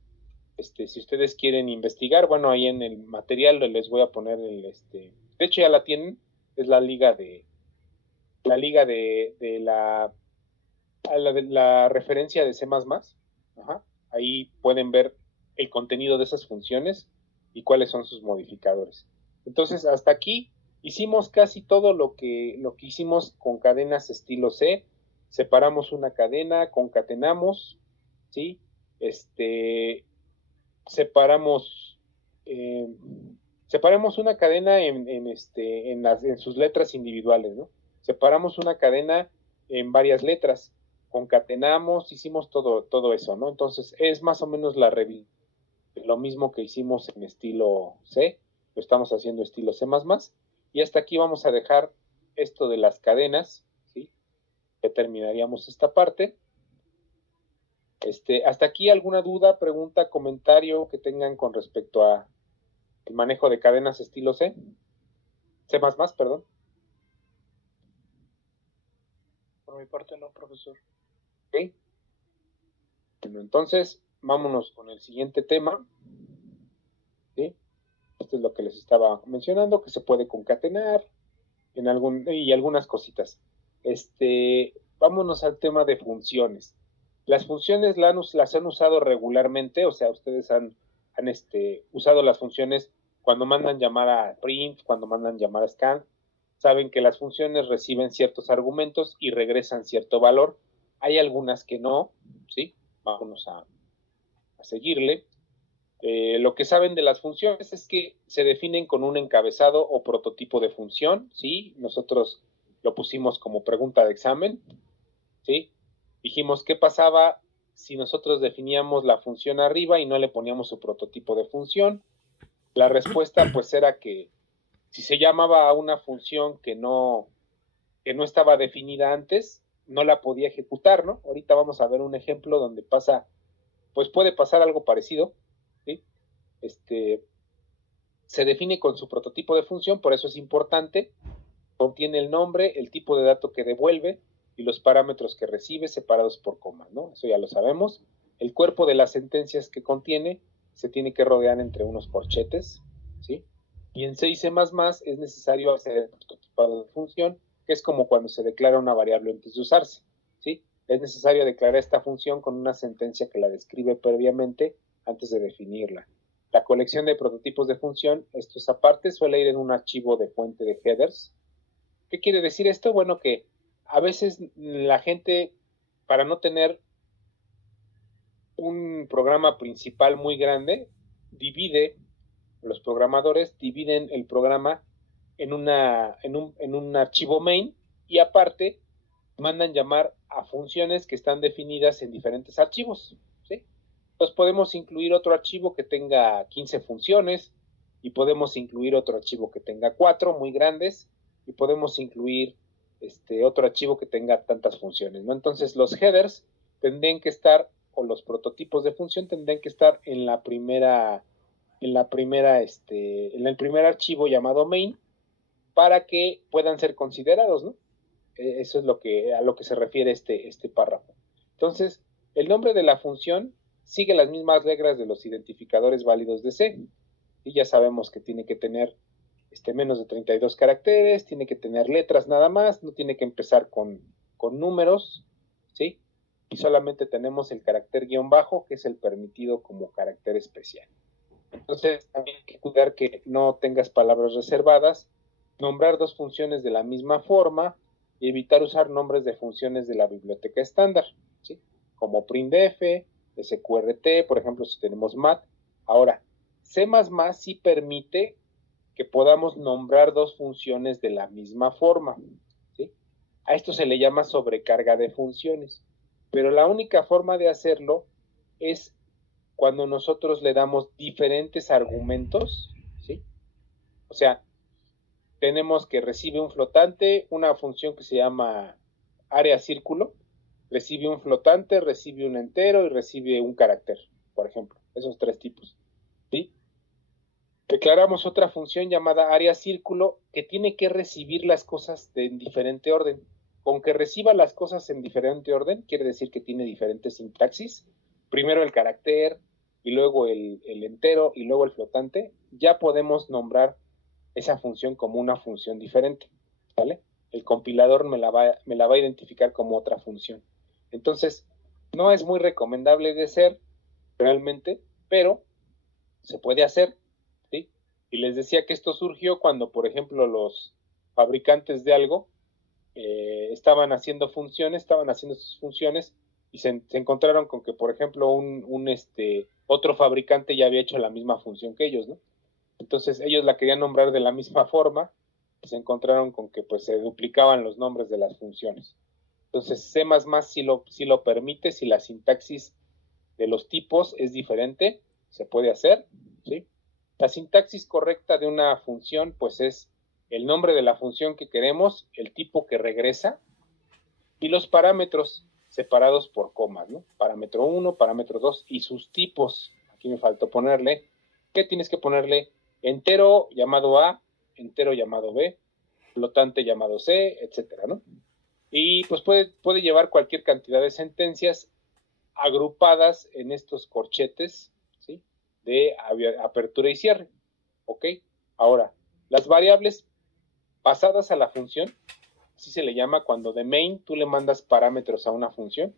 Si ustedes quieren investigar, bueno, ahí en el material les voy a poner de hecho ya la tienen, es la liga de la referencia de C++. Ajá. Ahí pueden ver el contenido de esas funciones y cuáles son sus modificadores. Entonces, hasta aquí hicimos casi todo lo que hicimos con cadenas estilo C. Separamos una cadena, concatenamos, ¿sí? Separamos una cadena en sus letras individuales, ¿no? Separamos una cadena en varias letras, concatenamos, hicimos todo eso, ¿no? Entonces es más o menos lo mismo que hicimos en estilo C, lo estamos haciendo estilo C++, y hasta aquí vamos a dejar esto de las cadenas, ¿sí? Ya terminaríamos esta parte. Hasta aquí, ¿alguna duda, pregunta, comentario que tengan con respecto a el manejo de cadenas estilo C? C++, perdón. Por mi parte no, profesor. Ok. Bueno, entonces, vámonos con el siguiente tema. ¿Sí? Esto es lo que les estaba mencionando, que se puede concatenar y algunas cositas. Vámonos al tema de funciones. Las funciones las han usado regularmente, o sea, ustedes han usado las funciones cuando mandan llamar a print, cuando mandan llamar a scan. Saben que las funciones reciben ciertos argumentos y regresan cierto valor. Hay algunas que no, ¿sí? Vámonos a seguirle. Lo que saben de las funciones es que se definen con un encabezado o prototipo de función, ¿sí? Nosotros lo pusimos como pregunta de examen, ¿sí? Dijimos qué pasaba si nosotros definíamos la función arriba y no le poníamos su prototipo de función. La respuesta pues era que si se llamaba a una función que no estaba definida antes, no la podía ejecutar, ¿no? Ahorita vamos a ver un ejemplo donde puede pasar algo parecido, ¿sí? Se define con su prototipo de función, por eso es importante. Contiene el nombre, el tipo de dato que devuelve y los parámetros que recibe separados por comas, ¿no? Eso ya lo sabemos. El cuerpo de las sentencias que contiene se tiene que rodear entre unos corchetes, ¿sí? Y en C y C++ es necesario hacer el prototipado de función, que es como cuando se declara una variable antes de usarse, ¿sí? Es necesario declarar esta función con una sentencia que la describe previamente antes de definirla. La colección de prototipos de función, esto es aparte, suele ir en un archivo de fuente de headers. ¿Qué quiere decir esto? Bueno, que a veces la gente, para no tener un programa principal muy grande, los programadores dividen el programa en un archivo main y aparte mandan llamar a funciones que están definidas en diferentes archivos, ¿sí? Entonces podemos incluir otro archivo que tenga 15 funciones y podemos incluir otro archivo que tenga 4 muy grandes y podemos incluir otro archivo que tenga tantas funciones, ¿no? Entonces los headers tendrían que estar, o los prototipos de función tendrían que estar en el primer archivo llamado main para que puedan ser considerados, ¿no? Eso es a lo que se refiere este párrafo. Entonces, el nombre de la función sigue las mismas reglas de los identificadores válidos de C. Y ya sabemos que tiene que tener menos de 32 caracteres, tiene que tener letras nada más, no tiene que empezar con números, ¿sí? Y solamente tenemos el carácter guión bajo, que es el permitido como carácter especial. Entonces, también hay que cuidar que no tengas palabras reservadas, nombrar dos funciones de la misma forma y evitar usar nombres de funciones de la biblioteca estándar, ¿sí? Como printf, sqrt, por ejemplo, si tenemos mat. Ahora, C++ sí permite que podamos nombrar dos funciones de la misma forma, ¿sí? A esto se le llama sobrecarga de funciones, pero la única forma de hacerlo es cuando nosotros le damos diferentes argumentos, ¿sí? O sea, tenemos que recibe un flotante, una función que se llama área círculo, recibe un flotante, recibe un entero y recibe un carácter, por ejemplo, esos tres tipos, ¿sí? Declaramos otra función llamada área círculo que tiene que recibir las cosas en diferente orden. Con que reciba las cosas en diferente orden, quiere decir que tiene diferente sintaxis. Primero el carácter, y luego el entero, y luego el flotante. Ya podemos nombrar esa función como una función diferente, ¿vale? El compilador me la va a identificar como otra función. Entonces, no es muy recomendable de ser realmente, pero se puede hacer, ¿sí? Y les decía que esto surgió cuando, por ejemplo, los fabricantes de algo estaban haciendo sus funciones y se encontraron con que, por ejemplo, otro fabricante ya había hecho la misma función que ellos, ¿no? Entonces ellos la querían nombrar de la misma forma y se encontraron con que pues se duplicaban los nombres de las funciones. Entonces C++ sí lo permite, si la sintaxis de los tipos es diferente, se puede hacer, ¿sí? La sintaxis correcta de una función pues es el nombre de la función que queremos, el tipo que regresa y los parámetros separados por comas, ¿no? Parámetro 1, parámetro 2 y sus tipos. Aquí me faltó ponerle, ¿qué tienes que ponerle? Entero llamado A, entero llamado B, flotante llamado C, etcétera, ¿no? Y pues puede llevar cualquier cantidad de sentencias agrupadas en estos corchetes, ¿sí? De apertura y cierre, ¿ok? Ahora, las variables pasadas a la función, así se le llama cuando de main tú le mandas parámetros a una función.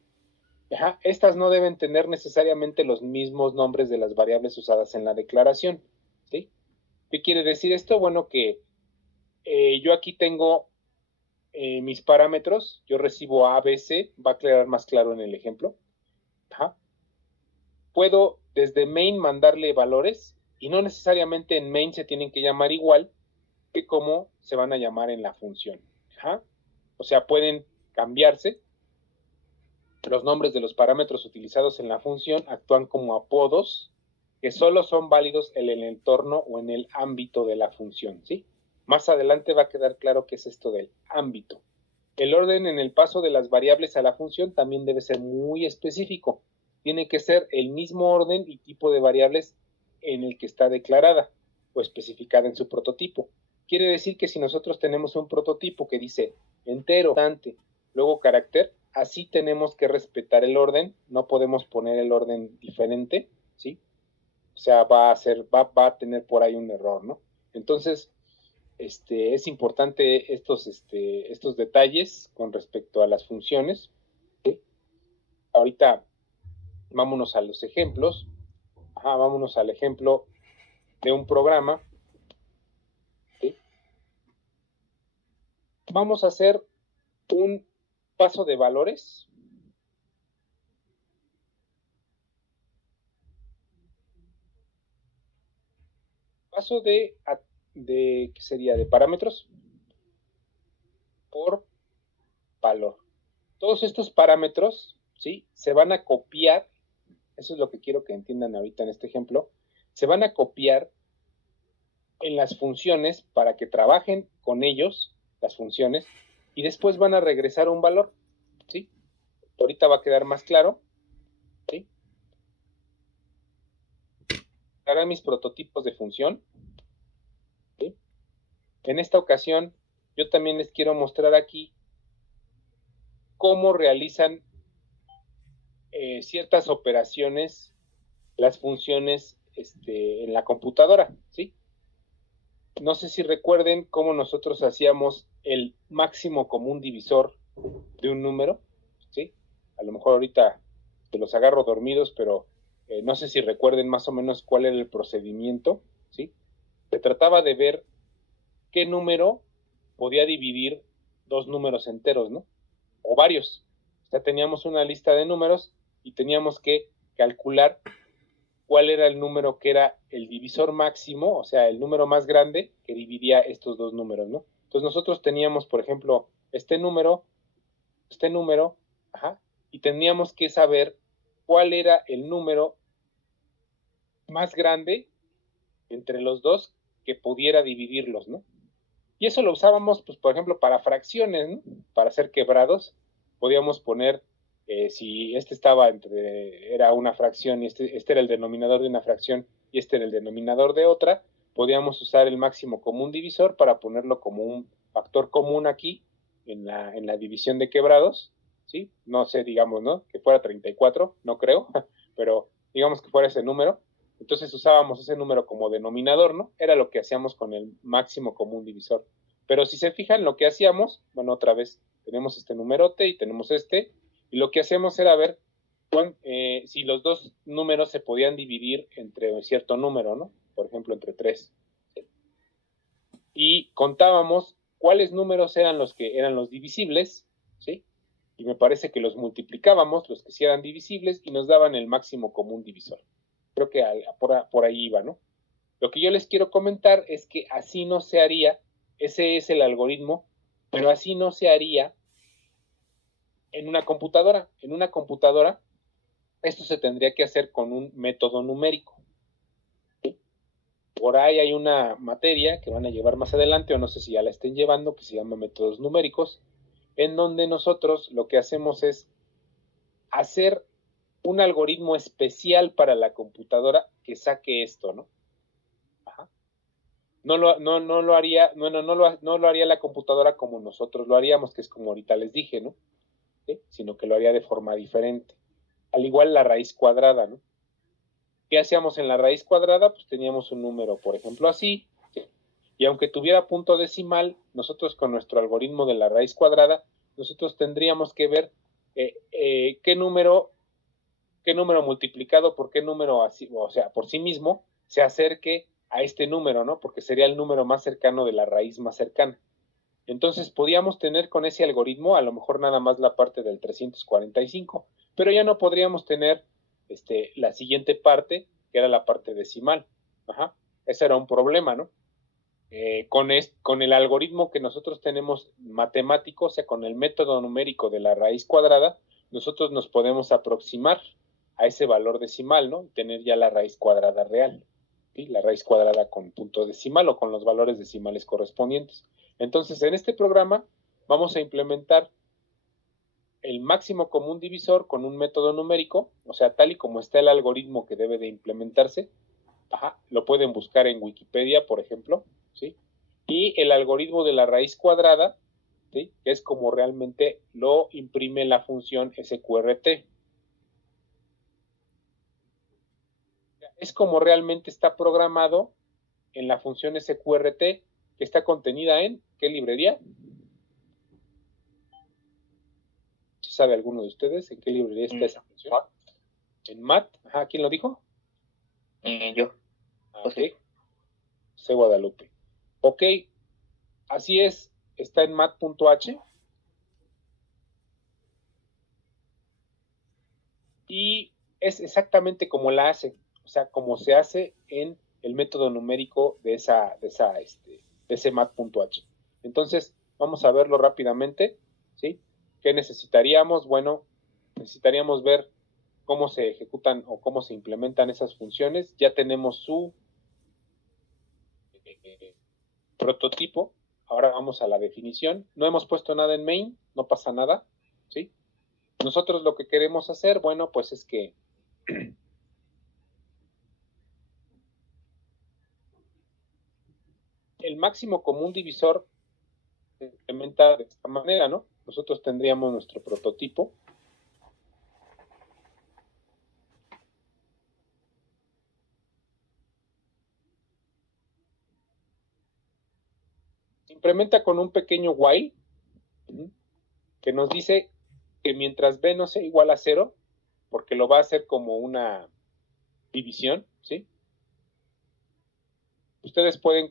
Estas no deben tener necesariamente los mismos nombres de las variables usadas en la declaración, ¿sí? ¿Qué quiere decir esto? Bueno, que yo aquí tengo mis parámetros, yo recibo A, B, C, va a quedar más claro en el ejemplo. Puedo desde main mandarle valores y no necesariamente en main se tienen que llamar igual que como se van a llamar en la función. O sea, pueden cambiarse. Los nombres de los parámetros utilizados en la función actúan como apodos que solo son válidos en el entorno o en el ámbito de la función, ¿sí? Más adelante va a quedar claro qué es esto del ámbito. El orden en el paso de las variables a la función también debe ser muy específico. Tiene que ser el mismo orden y tipo de variables en el que está declarada o especificada en su prototipo. Quiere decir que si nosotros tenemos un prototipo que dice entero, constante, luego carácter, así tenemos que respetar el orden, no podemos poner el orden diferente, ¿sí? O sea, va a tener por ahí un error, ¿no? Entonces, es importante estos detalles con respecto a las funciones, ¿sí? Ahorita vámonos a los ejemplos. Vámonos al ejemplo de un programa, ¿sí? Vamos a hacer un paso de valores. Paso de ¿qué sería? De parámetros por valor. Todos estos parámetros, ¿sí? Se van a copiar, eso es lo que quiero que entiendan ahorita en este ejemplo, se van a copiar en las funciones para que trabajen con ellos, las funciones, y después van a regresar un valor, ¿sí? Ahorita va a quedar más claro, ¿sí? Harán mis prototipos de función, ¿sí? En esta ocasión, yo también les quiero mostrar aquí cómo realizan ciertas operaciones, las funciones en la computadora, ¿sí? No sé si recuerden cómo nosotros hacíamos el máximo común divisor de un número, ¿sí? A lo mejor ahorita te los agarro dormidos, pero no sé si recuerden más o menos cuál era el procedimiento, ¿sí? Se trataba de ver qué número podía dividir dos números enteros, ¿no? O varios. O sea, teníamos una lista de números y teníamos que calcular cuál era el número que era el divisor máximo, o sea, el número más grande que dividía estos dos números, ¿no? Entonces nosotros teníamos, por ejemplo, este número, ajá, y teníamos que saber cuál era el número más grande entre los dos que pudiera dividirlos, ¿no? Y eso lo usábamos, pues, por ejemplo, para fracciones, ¿no? Para hacer quebrados, podíamos poner, si era una fracción y este era el denominador de una fracción y este era el denominador de otra, podíamos usar el máximo común divisor para ponerlo como un factor común aquí en la división de quebrados, ¿sí? No sé, digamos, ¿no? Que fuera 34, no creo, pero digamos que fuera ese número. Entonces usábamos ese número como denominador, ¿no? Era lo que hacíamos con el máximo común divisor. Pero si se fijan, lo que hacíamos, bueno, otra vez, tenemos este numerote y tenemos y lo que hacíamos era ver si los dos números se podían dividir entre un cierto número, ¿no? Por ejemplo, entre 3. Y contábamos cuáles números eran los que eran los divisibles, ¿sí? Y me parece que los multiplicábamos, los que sí eran divisibles, y nos daban el máximo común divisor. Creo que por ahí iba, ¿no? Lo que yo les quiero comentar es que así no se haría, ese es el algoritmo, pero así no se haría en una computadora. En una computadora, esto se tendría que hacer con un método numérico. ¿Sí? Por ahí hay una materia que van a llevar más adelante, o no sé si ya la estén llevando, que se llama métodos numéricos, en donde nosotros lo que hacemos es hacer un algoritmo especial para la computadora que saque esto, ¿no? Ajá. No lo haría, no lo haría la computadora como nosotros lo haríamos, que es como ahorita les dije, ¿no? ¿Sí? Sino que lo haría de forma diferente. Al igual la raíz cuadrada, ¿no? ¿Qué hacíamos en la raíz cuadrada? Pues teníamos un número, por ejemplo, así, ¿sí? Y aunque tuviera punto decimal, nosotros con nuestro algoritmo de la raíz cuadrada, nosotros tendríamos que ver qué número multiplicado por qué número así, o sea, por sí mismo, se acerque a este número, ¿no? Porque sería el número más cercano de la raíz más cercana. Entonces podíamos tener con ese algoritmo a lo mejor nada más la parte del 345, pero ya no podríamos tener la siguiente parte, que era la parte decimal. Ajá. Ese era un problema, ¿no? Con el algoritmo que nosotros tenemos matemático, o sea, con el método numérico de la raíz cuadrada, nosotros nos podemos aproximar a ese valor decimal, ¿no? Y tener ya la raíz cuadrada real, ¿sí? La raíz cuadrada con punto decimal o con los valores decimales correspondientes. Entonces, en este programa vamos a implementar el máximo común divisor con un método numérico, o sea, tal y como está el algoritmo que debe de implementarse. Ajá, lo pueden buscar en Wikipedia, por ejemplo, ¿sí? Y el algoritmo de la raíz cuadrada, ¿sí? Que es como realmente lo imprime la función SQRT. Es como realmente está programado en la función SQRT, que está contenida en ¿qué librería? ¿Sí sabe alguno de ustedes en qué librería está esa función? En MAT. Ajá, ¿quién lo dijo? Yo. Ok. José Guadalupe. Ok, así es, está en mat.h. y es exactamente como la hace, o sea, como se hace en el método numérico de ese mat.h. Entonces, vamos a verlo rápidamente, ¿sí? ¿Qué necesitaríamos? Bueno, necesitaríamos ver cómo se ejecutan o cómo se implementan esas funciones. Ya tenemos su prototipo. Ahora vamos a la definición. No hemos puesto nada en main, no pasa nada, ¿sí? Nosotros lo que queremos hacer, bueno, pues es que el máximo común divisor se implementa de esta manera, ¿no? Nosotros tendríamos nuestro prototipo. Se implementa con un pequeño while, que nos dice que mientras b no sea igual a 0, porque lo va a hacer como una división, ¿sí? Ustedes pueden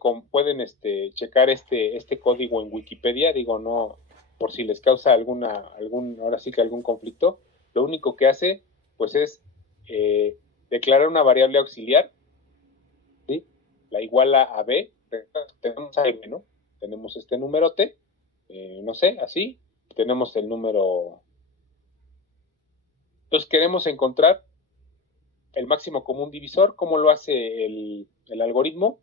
checar este código en Wikipedia, digo, no, por si les causa ahora sí que algún conflicto. Lo único que hace, pues es declarar una variable auxiliar, ¿sí? La iguala a b, tenemos a b, ¿no? Tenemos este número t, no sé, así, tenemos el número. Entonces queremos encontrar el máximo común divisor. ¿Cómo lo hace el algoritmo?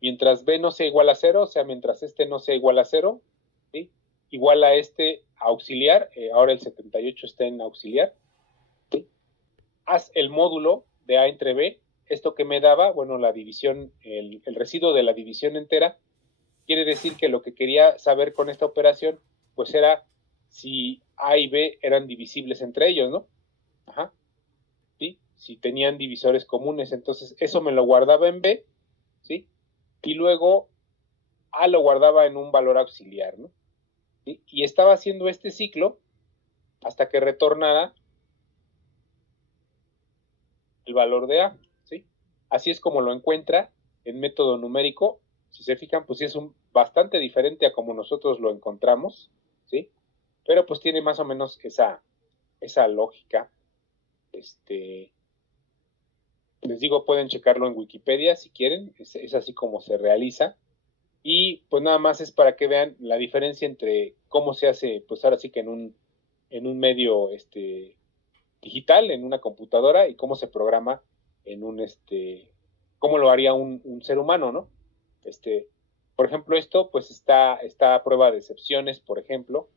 Mientras b no sea igual a 0, o sea, mientras este no sea igual a 0, ¿sí? Igual a este auxiliar, ahora el 78 está en auxiliar, ¿sí? Haz el módulo de a entre b. Esto que me daba, bueno, la división, el residuo de la división entera, quiere decir que lo que quería saber con esta operación, pues era si a y b eran divisibles entre ellos, ¿no? Ajá. ¿Sí? Si tenían divisores comunes, entonces eso me lo guardaba en b, ¿sí? Y luego a lo guardaba en un valor auxiliar, ¿no? ¿Sí? Y estaba haciendo este ciclo hasta que retornara el valor de a, ¿sí? Así es como lo encuentra en método numérico. Si se fijan, pues sí es bastante diferente a como nosotros lo encontramos, ¿sí? Pero pues tiene más o menos esa lógica. Les digo, pueden checarlo en Wikipedia si quieren, es así como se realiza. Y pues nada más es para que vean la diferencia entre cómo se hace, pues ahora sí que en un medio digital, en una computadora, y cómo se programa en cómo lo haría un ser humano, ¿no? Por ejemplo, esto pues está a prueba de excepciones, por ejemplo.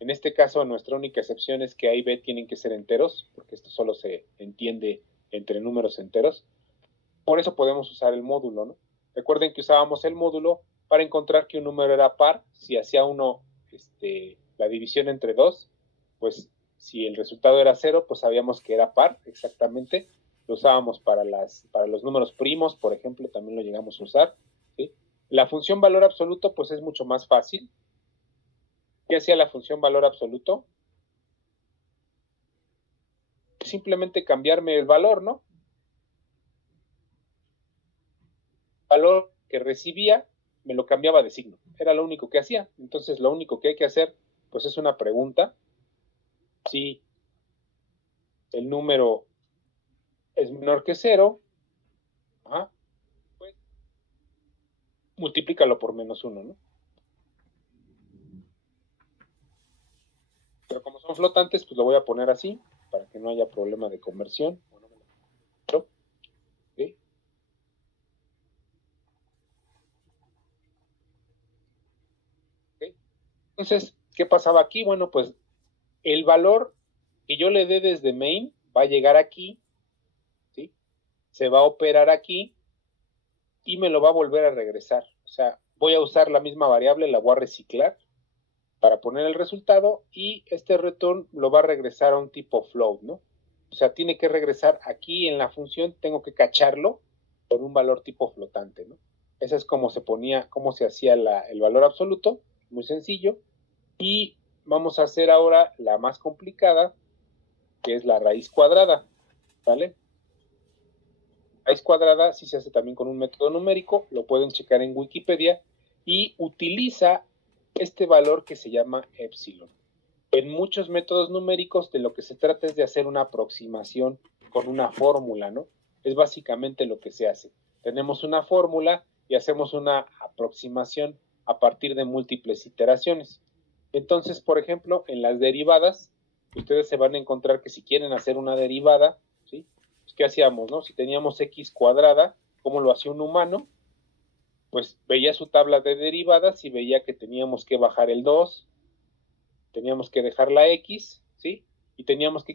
En este caso, nuestra única excepción es que A y B tienen que ser enteros, porque esto solo se entiende entre números enteros. Por eso podemos usar el módulo, ¿no? Recuerden que usábamos el módulo para encontrar que un número era par. Si hacía uno la división entre dos, pues si el resultado era 0, pues sabíamos que era par exactamente. Lo usábamos para los números primos, por ejemplo, también lo llegamos a usar, ¿sí? La función valor absoluto, pues es mucho más fácil. ¿Qué hacía la función valor absoluto? Simplemente cambiarme el valor, ¿no? Valor que recibía, me lo cambiaba de signo. Era lo único que hacía. Entonces, lo único que hay que hacer, pues es una pregunta. Si el número es menor que 0, pues multiplícalo por -1, ¿no? Pero como son flotantes, pues lo voy a poner así, para que no haya problema de conversión. ¿Sí? ¿Sí? Entonces, ¿qué pasaba aquí? Bueno, pues el valor que yo le dé desde main va a llegar aquí, ¿sí? Se va a operar aquí y me lo va a volver a regresar. O sea, voy a usar la misma variable, la voy a reciclar para poner el resultado y este return lo va a regresar a un tipo float, ¿no? O sea, tiene que regresar aquí en la función, tengo que cacharlo con un valor tipo flotante, ¿no? Ese es como cómo se hacía el valor absoluto, muy sencillo. Y vamos a hacer ahora la más complicada, que es la raíz cuadrada, ¿vale? Raíz cuadrada sí se hace también con un método numérico, lo pueden checar en Wikipedia, y utiliza este valor que se llama epsilon. En muchos métodos numéricos de lo que se trata es de hacer una aproximación con una fórmula, ¿no? Es básicamente lo que se hace. Tenemos una fórmula y hacemos una aproximación a partir de múltiples iteraciones. Entonces, por ejemplo, en las derivadas, ustedes se van a encontrar que si quieren hacer una derivada, ¿sí? Pues, ¿qué hacíamos, no? Si teníamos x cuadrada, ¿cómo lo hacía un humano? Pues veía su tabla de derivadas y veía que teníamos que bajar el 2, teníamos que dejar la x, ¿sí? Y teníamos que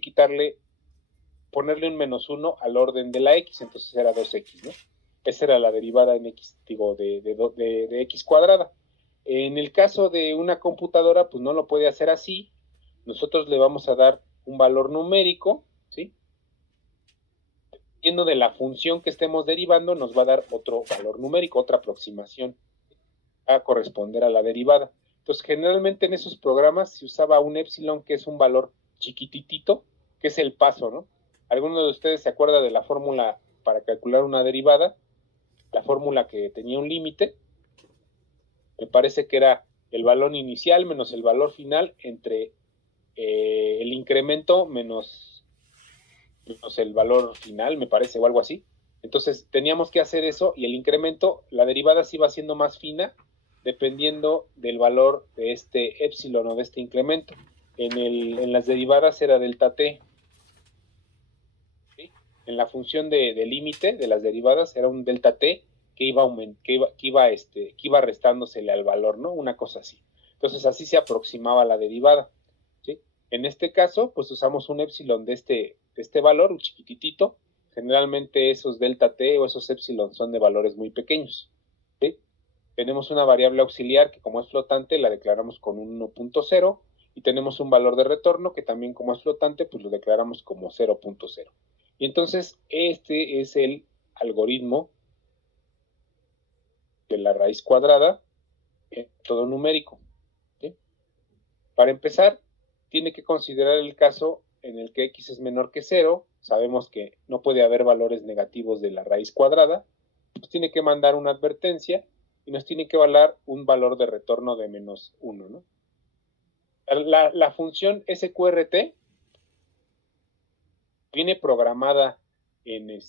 ponerle un menos 1 al orden de la x, entonces era 2x, ¿no? Esa era la derivada en x, digo, de x cuadrada. En el caso de una computadora, pues no lo puede hacer así. Nosotros le vamos a dar un valor numérico, ¿sí? Dependiendo de la función que estemos derivando, nos va a dar otro valor numérico, otra aproximación a corresponder a la derivada. Entonces, generalmente en esos programas se usaba un epsilon, que es un valor chiquititito, que es el paso, ¿no? ¿Alguno de ustedes se acuerda de la fórmula para calcular una derivada? La fórmula que tenía un límite. Me parece que era el valor inicial menos el valor final entre el incremento menos el valor final, me parece, o algo así. Entonces teníamos que hacer eso y el incremento, la derivada se iba haciendo más fina dependiendo del valor de este epsilon o de este incremento. En las derivadas era delta t. ¿Sí? En la función de límite de las derivadas era un delta t que iba restándosele al valor, ¿no? Una cosa así. Entonces así se aproximaba la derivada. ¿Sí? En este caso, pues usamos un epsilon de este valor, un chiquititito. Generalmente esos delta t o esos epsilon son de valores muy pequeños. ¿Sí? Tenemos una variable auxiliar que, como es flotante, la declaramos con un 1.0 y tenemos un valor de retorno que también, como es flotante, pues lo declaramos como 0.0. Y entonces este es el algoritmo de la raíz cuadrada en todo numérico. ¿Sí? Para empezar, tiene que considerar el caso en el que x es menor que 0. Sabemos que no puede haber valores negativos de la raíz cuadrada. Pues tiene que mandar una advertencia y nos tiene que valer un valor de retorno de menos 1, ¿no? La función sqrt viene programada en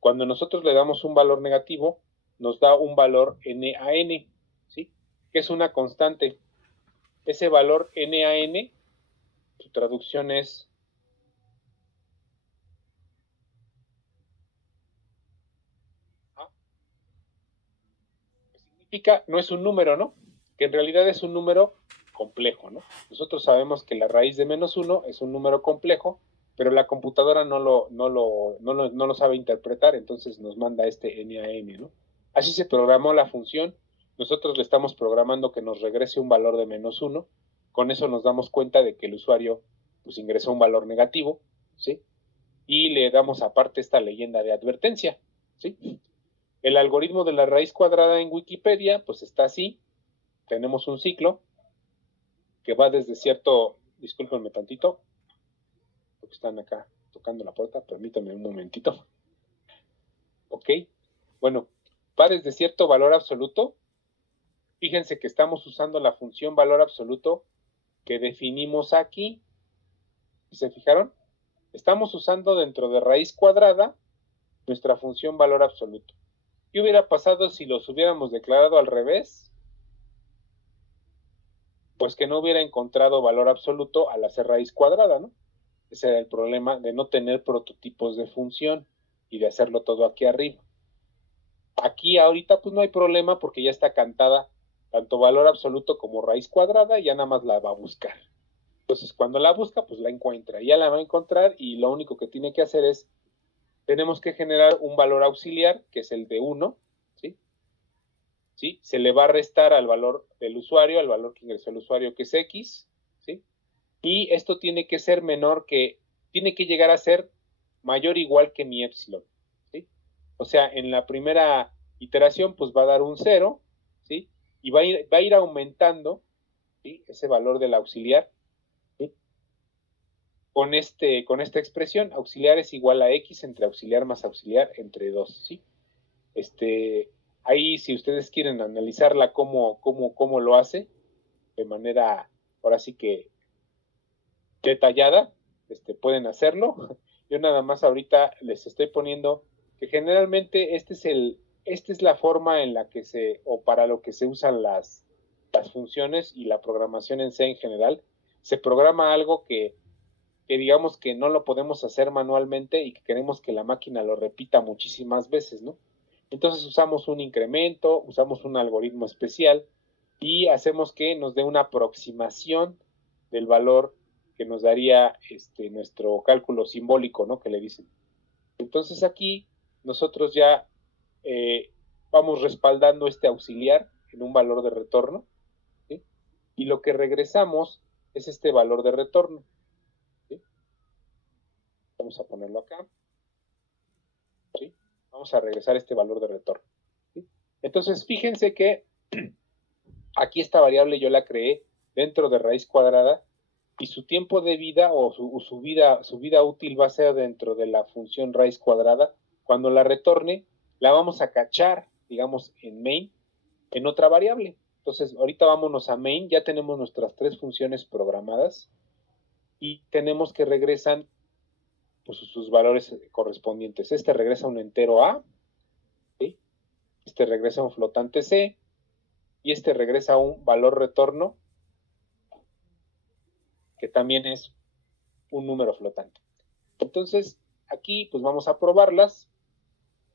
cuando nosotros le damos un valor negativo, nos da un valor NaN, ¿sí? Que es una constante. Ese valor NaN, su traducción es significa, no es un número, ¿no? Que en realidad es un número complejo, ¿no? Nosotros sabemos que la raíz de menos 1 es un número complejo, pero la computadora no lo sabe interpretar, entonces nos manda este NaN, ¿no? Así se programó la función. Nosotros le estamos programando que nos regrese un valor de menos 1. Con eso nos damos cuenta de que el usuario pues ingresó un valor negativo, ¿sí? Y le damos aparte esta leyenda de advertencia, ¿sí? El algoritmo de la raíz cuadrada en Wikipedia pues está así. Tenemos un ciclo que va desde cierto, discúlpenme tantito, porque están acá tocando la puerta, permítanme un momentito. Ok, bueno, va desde cierto valor absoluto. Fíjense que estamos usando la función valor absoluto que definimos aquí. ¿Se fijaron? Estamos usando dentro de raíz cuadrada nuestra función valor absoluto. ¿Qué hubiera pasado si los hubiéramos declarado al revés? Pues que no hubiera encontrado valor absoluto al hacer raíz cuadrada, ¿no? Ese era el problema de no tener prototipos de función y de hacerlo todo aquí arriba. Aquí ahorita pues no hay problema porque ya está cantada tanto valor absoluto como raíz cuadrada y ya nada más la va a buscar. Entonces cuando la busca pues la encuentra, ya la va a encontrar y lo único que tiene que hacer es, tenemos que generar un valor auxiliar que es el de 1, ¿sí? ¿Sí? Se le va a restar al valor del usuario, al valor que ingresó el usuario que es x, ¿sí? Y esto tiene que ser tiene que llegar a ser mayor o igual que mi epsilon, ¿sí? O sea, en la primera iteración, pues va a dar un 0, ¿sí? Y va a ir aumentando, ¿sí? Ese valor del auxiliar, ¿sí? Con esta expresión, auxiliar es igual a x entre auxiliar más auxiliar entre 2, ¿sí? Ahí, si ustedes quieren analizarla cómo lo hace, de manera, ahora sí que detallada, pueden hacerlo. Yo nada más ahorita les estoy poniendo que generalmente esta es la forma en la que o para lo que se usan las funciones y la programación en C en general. Se programa algo que digamos que no lo podemos hacer manualmente y que queremos que la máquina lo repita muchísimas veces, ¿no? Entonces usamos un incremento, usamos un algoritmo especial y hacemos que nos dé una aproximación del valor que nos daría nuestro cálculo simbólico, ¿no? Que le dicen. Entonces aquí nosotros ya vamos respaldando este auxiliar en un valor de retorno, ¿sí? Y lo que regresamos es este valor de retorno, ¿sí? Vamos a ponerlo acá, ¿sí? Vamos a regresar este valor de retorno, ¿sí? Entonces fíjense que aquí esta variable yo la creé dentro de raíz cuadrada y su tiempo de vida o su vida útil va a ser dentro de la función raíz cuadrada. Cuando la retorne, la vamos a cachar, digamos, en main, en otra variable. Entonces, ahorita vámonos a main, ya tenemos nuestras 3 funciones programadas y tenemos que regresan pues, sus valores correspondientes. Regresa un entero A, ¿sí? Regresa un flotante C y regresa un valor retorno que también es un número flotante. Entonces, aquí pues vamos a probarlas,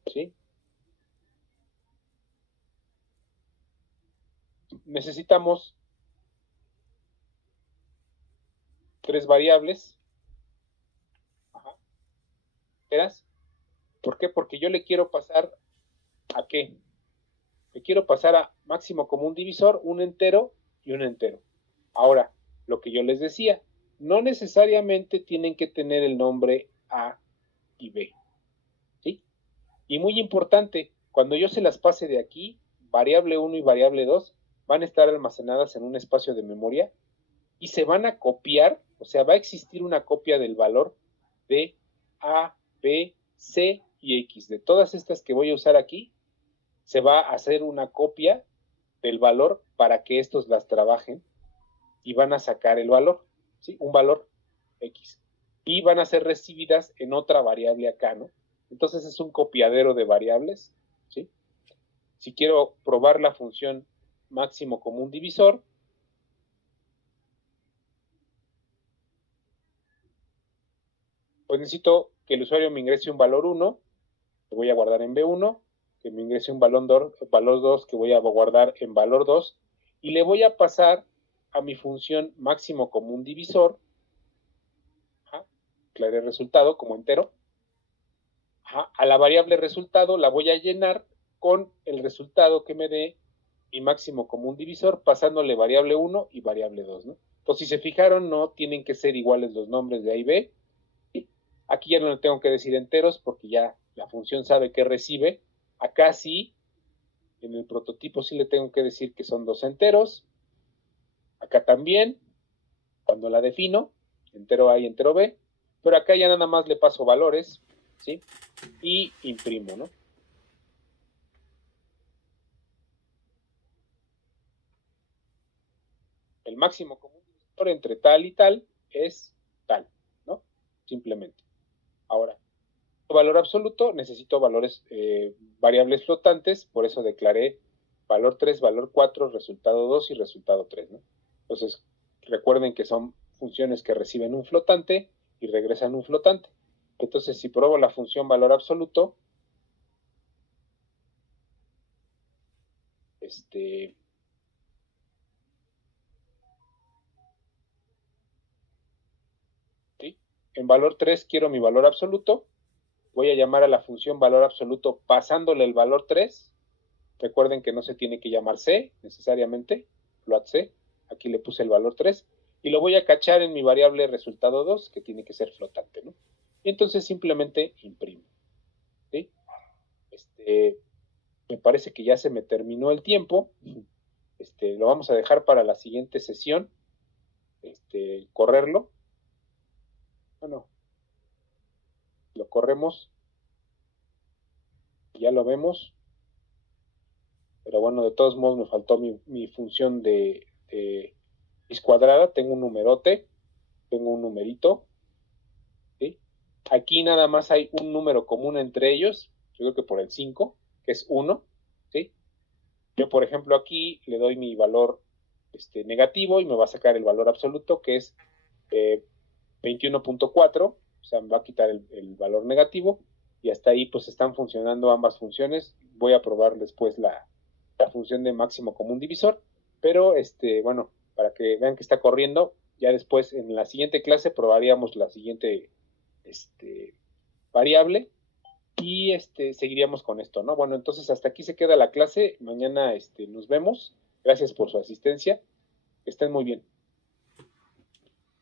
¿sí? Necesitamos 3 variables. Ajá. ¿Eras? ¿Por qué? Porque yo le quiero pasar ¿a qué? Le quiero pasar a máximo común divisor, un entero y un entero. Ahora, lo que yo les decía, no necesariamente tienen que tener el nombre A y B, ¿sí? Y muy importante, cuando yo se las pase de aquí, variable 1 y variable 2 van a estar almacenadas en un espacio de memoria y se van a copiar, o sea, va a existir una copia del valor de A, B, C y X. De todas estas que voy a usar aquí, se va a hacer una copia del valor para que estos las trabajen y van a sacar el valor, ¿sí? Un valor X. Y van a ser recibidas en otra variable acá, ¿no? Entonces es un copiadero de variables, ¿sí? Si quiero probar la función máximo común divisor, pues necesito que el usuario me ingrese un valor 1, que voy a guardar en B1, que me ingrese un valor 2, que voy a guardar en valor 2, y le voy a pasar a mi función máximo común divisor, declaré resultado como entero, a la variable resultado la voy a llenar con el resultado que me dé mi máximo común divisor, pasándole variable 1 y variable 2, ¿no? Entonces, si se fijaron, no tienen que ser iguales los nombres de A y B. Aquí ya no le tengo que decir enteros porque ya la función sabe que recibe. Acá sí, en el prototipo sí le tengo que decir que son 2 enteros. Acá también, cuando la defino, entero A y entero B. Pero acá ya nada más le paso valores, ¿sí? Y imprimo, ¿no? El máximo común divisor entre tal y tal es tal, ¿no? Simplemente. Ahora, valor absoluto, necesito valores, variables flotantes, por eso declaré valor 3, valor 4, resultado 2 y resultado 3, ¿no? Entonces, recuerden que son funciones que reciben un flotante y regresan un flotante. Entonces, si pruebo la función valor absoluto, ¿sí? En valor 3 quiero mi valor absoluto, voy a llamar a la función valor absoluto pasándole el valor 3. Recuerden que no se tiene que llamar C necesariamente, float C, aquí le puse el valor 3, y lo voy a cachar en mi variable resultado 2, que tiene que ser flotante, ¿no? Y entonces simplemente imprimo, ¿sí? Me parece que ya se me terminó el tiempo, lo vamos a dejar para la siguiente sesión, correrlo, bueno, lo corremos, ya lo vemos, pero bueno, de todos modos me faltó mi función de X cuadrada, tengo un numerote, tengo un numerito, ¿sí? Aquí nada más hay un número común entre ellos, yo creo que por el 5, que es 1, ¿sí? Yo, por ejemplo, aquí le doy mi valor negativo y me va a sacar el valor absoluto, que es 21.4, o sea, me va a quitar el valor negativo, y hasta ahí pues están funcionando ambas funciones. Voy a probar después la función de máximo común divisor, pero bueno, para que vean que está corriendo, ya después en la siguiente clase probaríamos la siguiente variable y seguiríamos con esto, ¿no? Bueno, entonces hasta aquí se queda la clase, mañana nos vemos, gracias por su asistencia, que estén muy bien.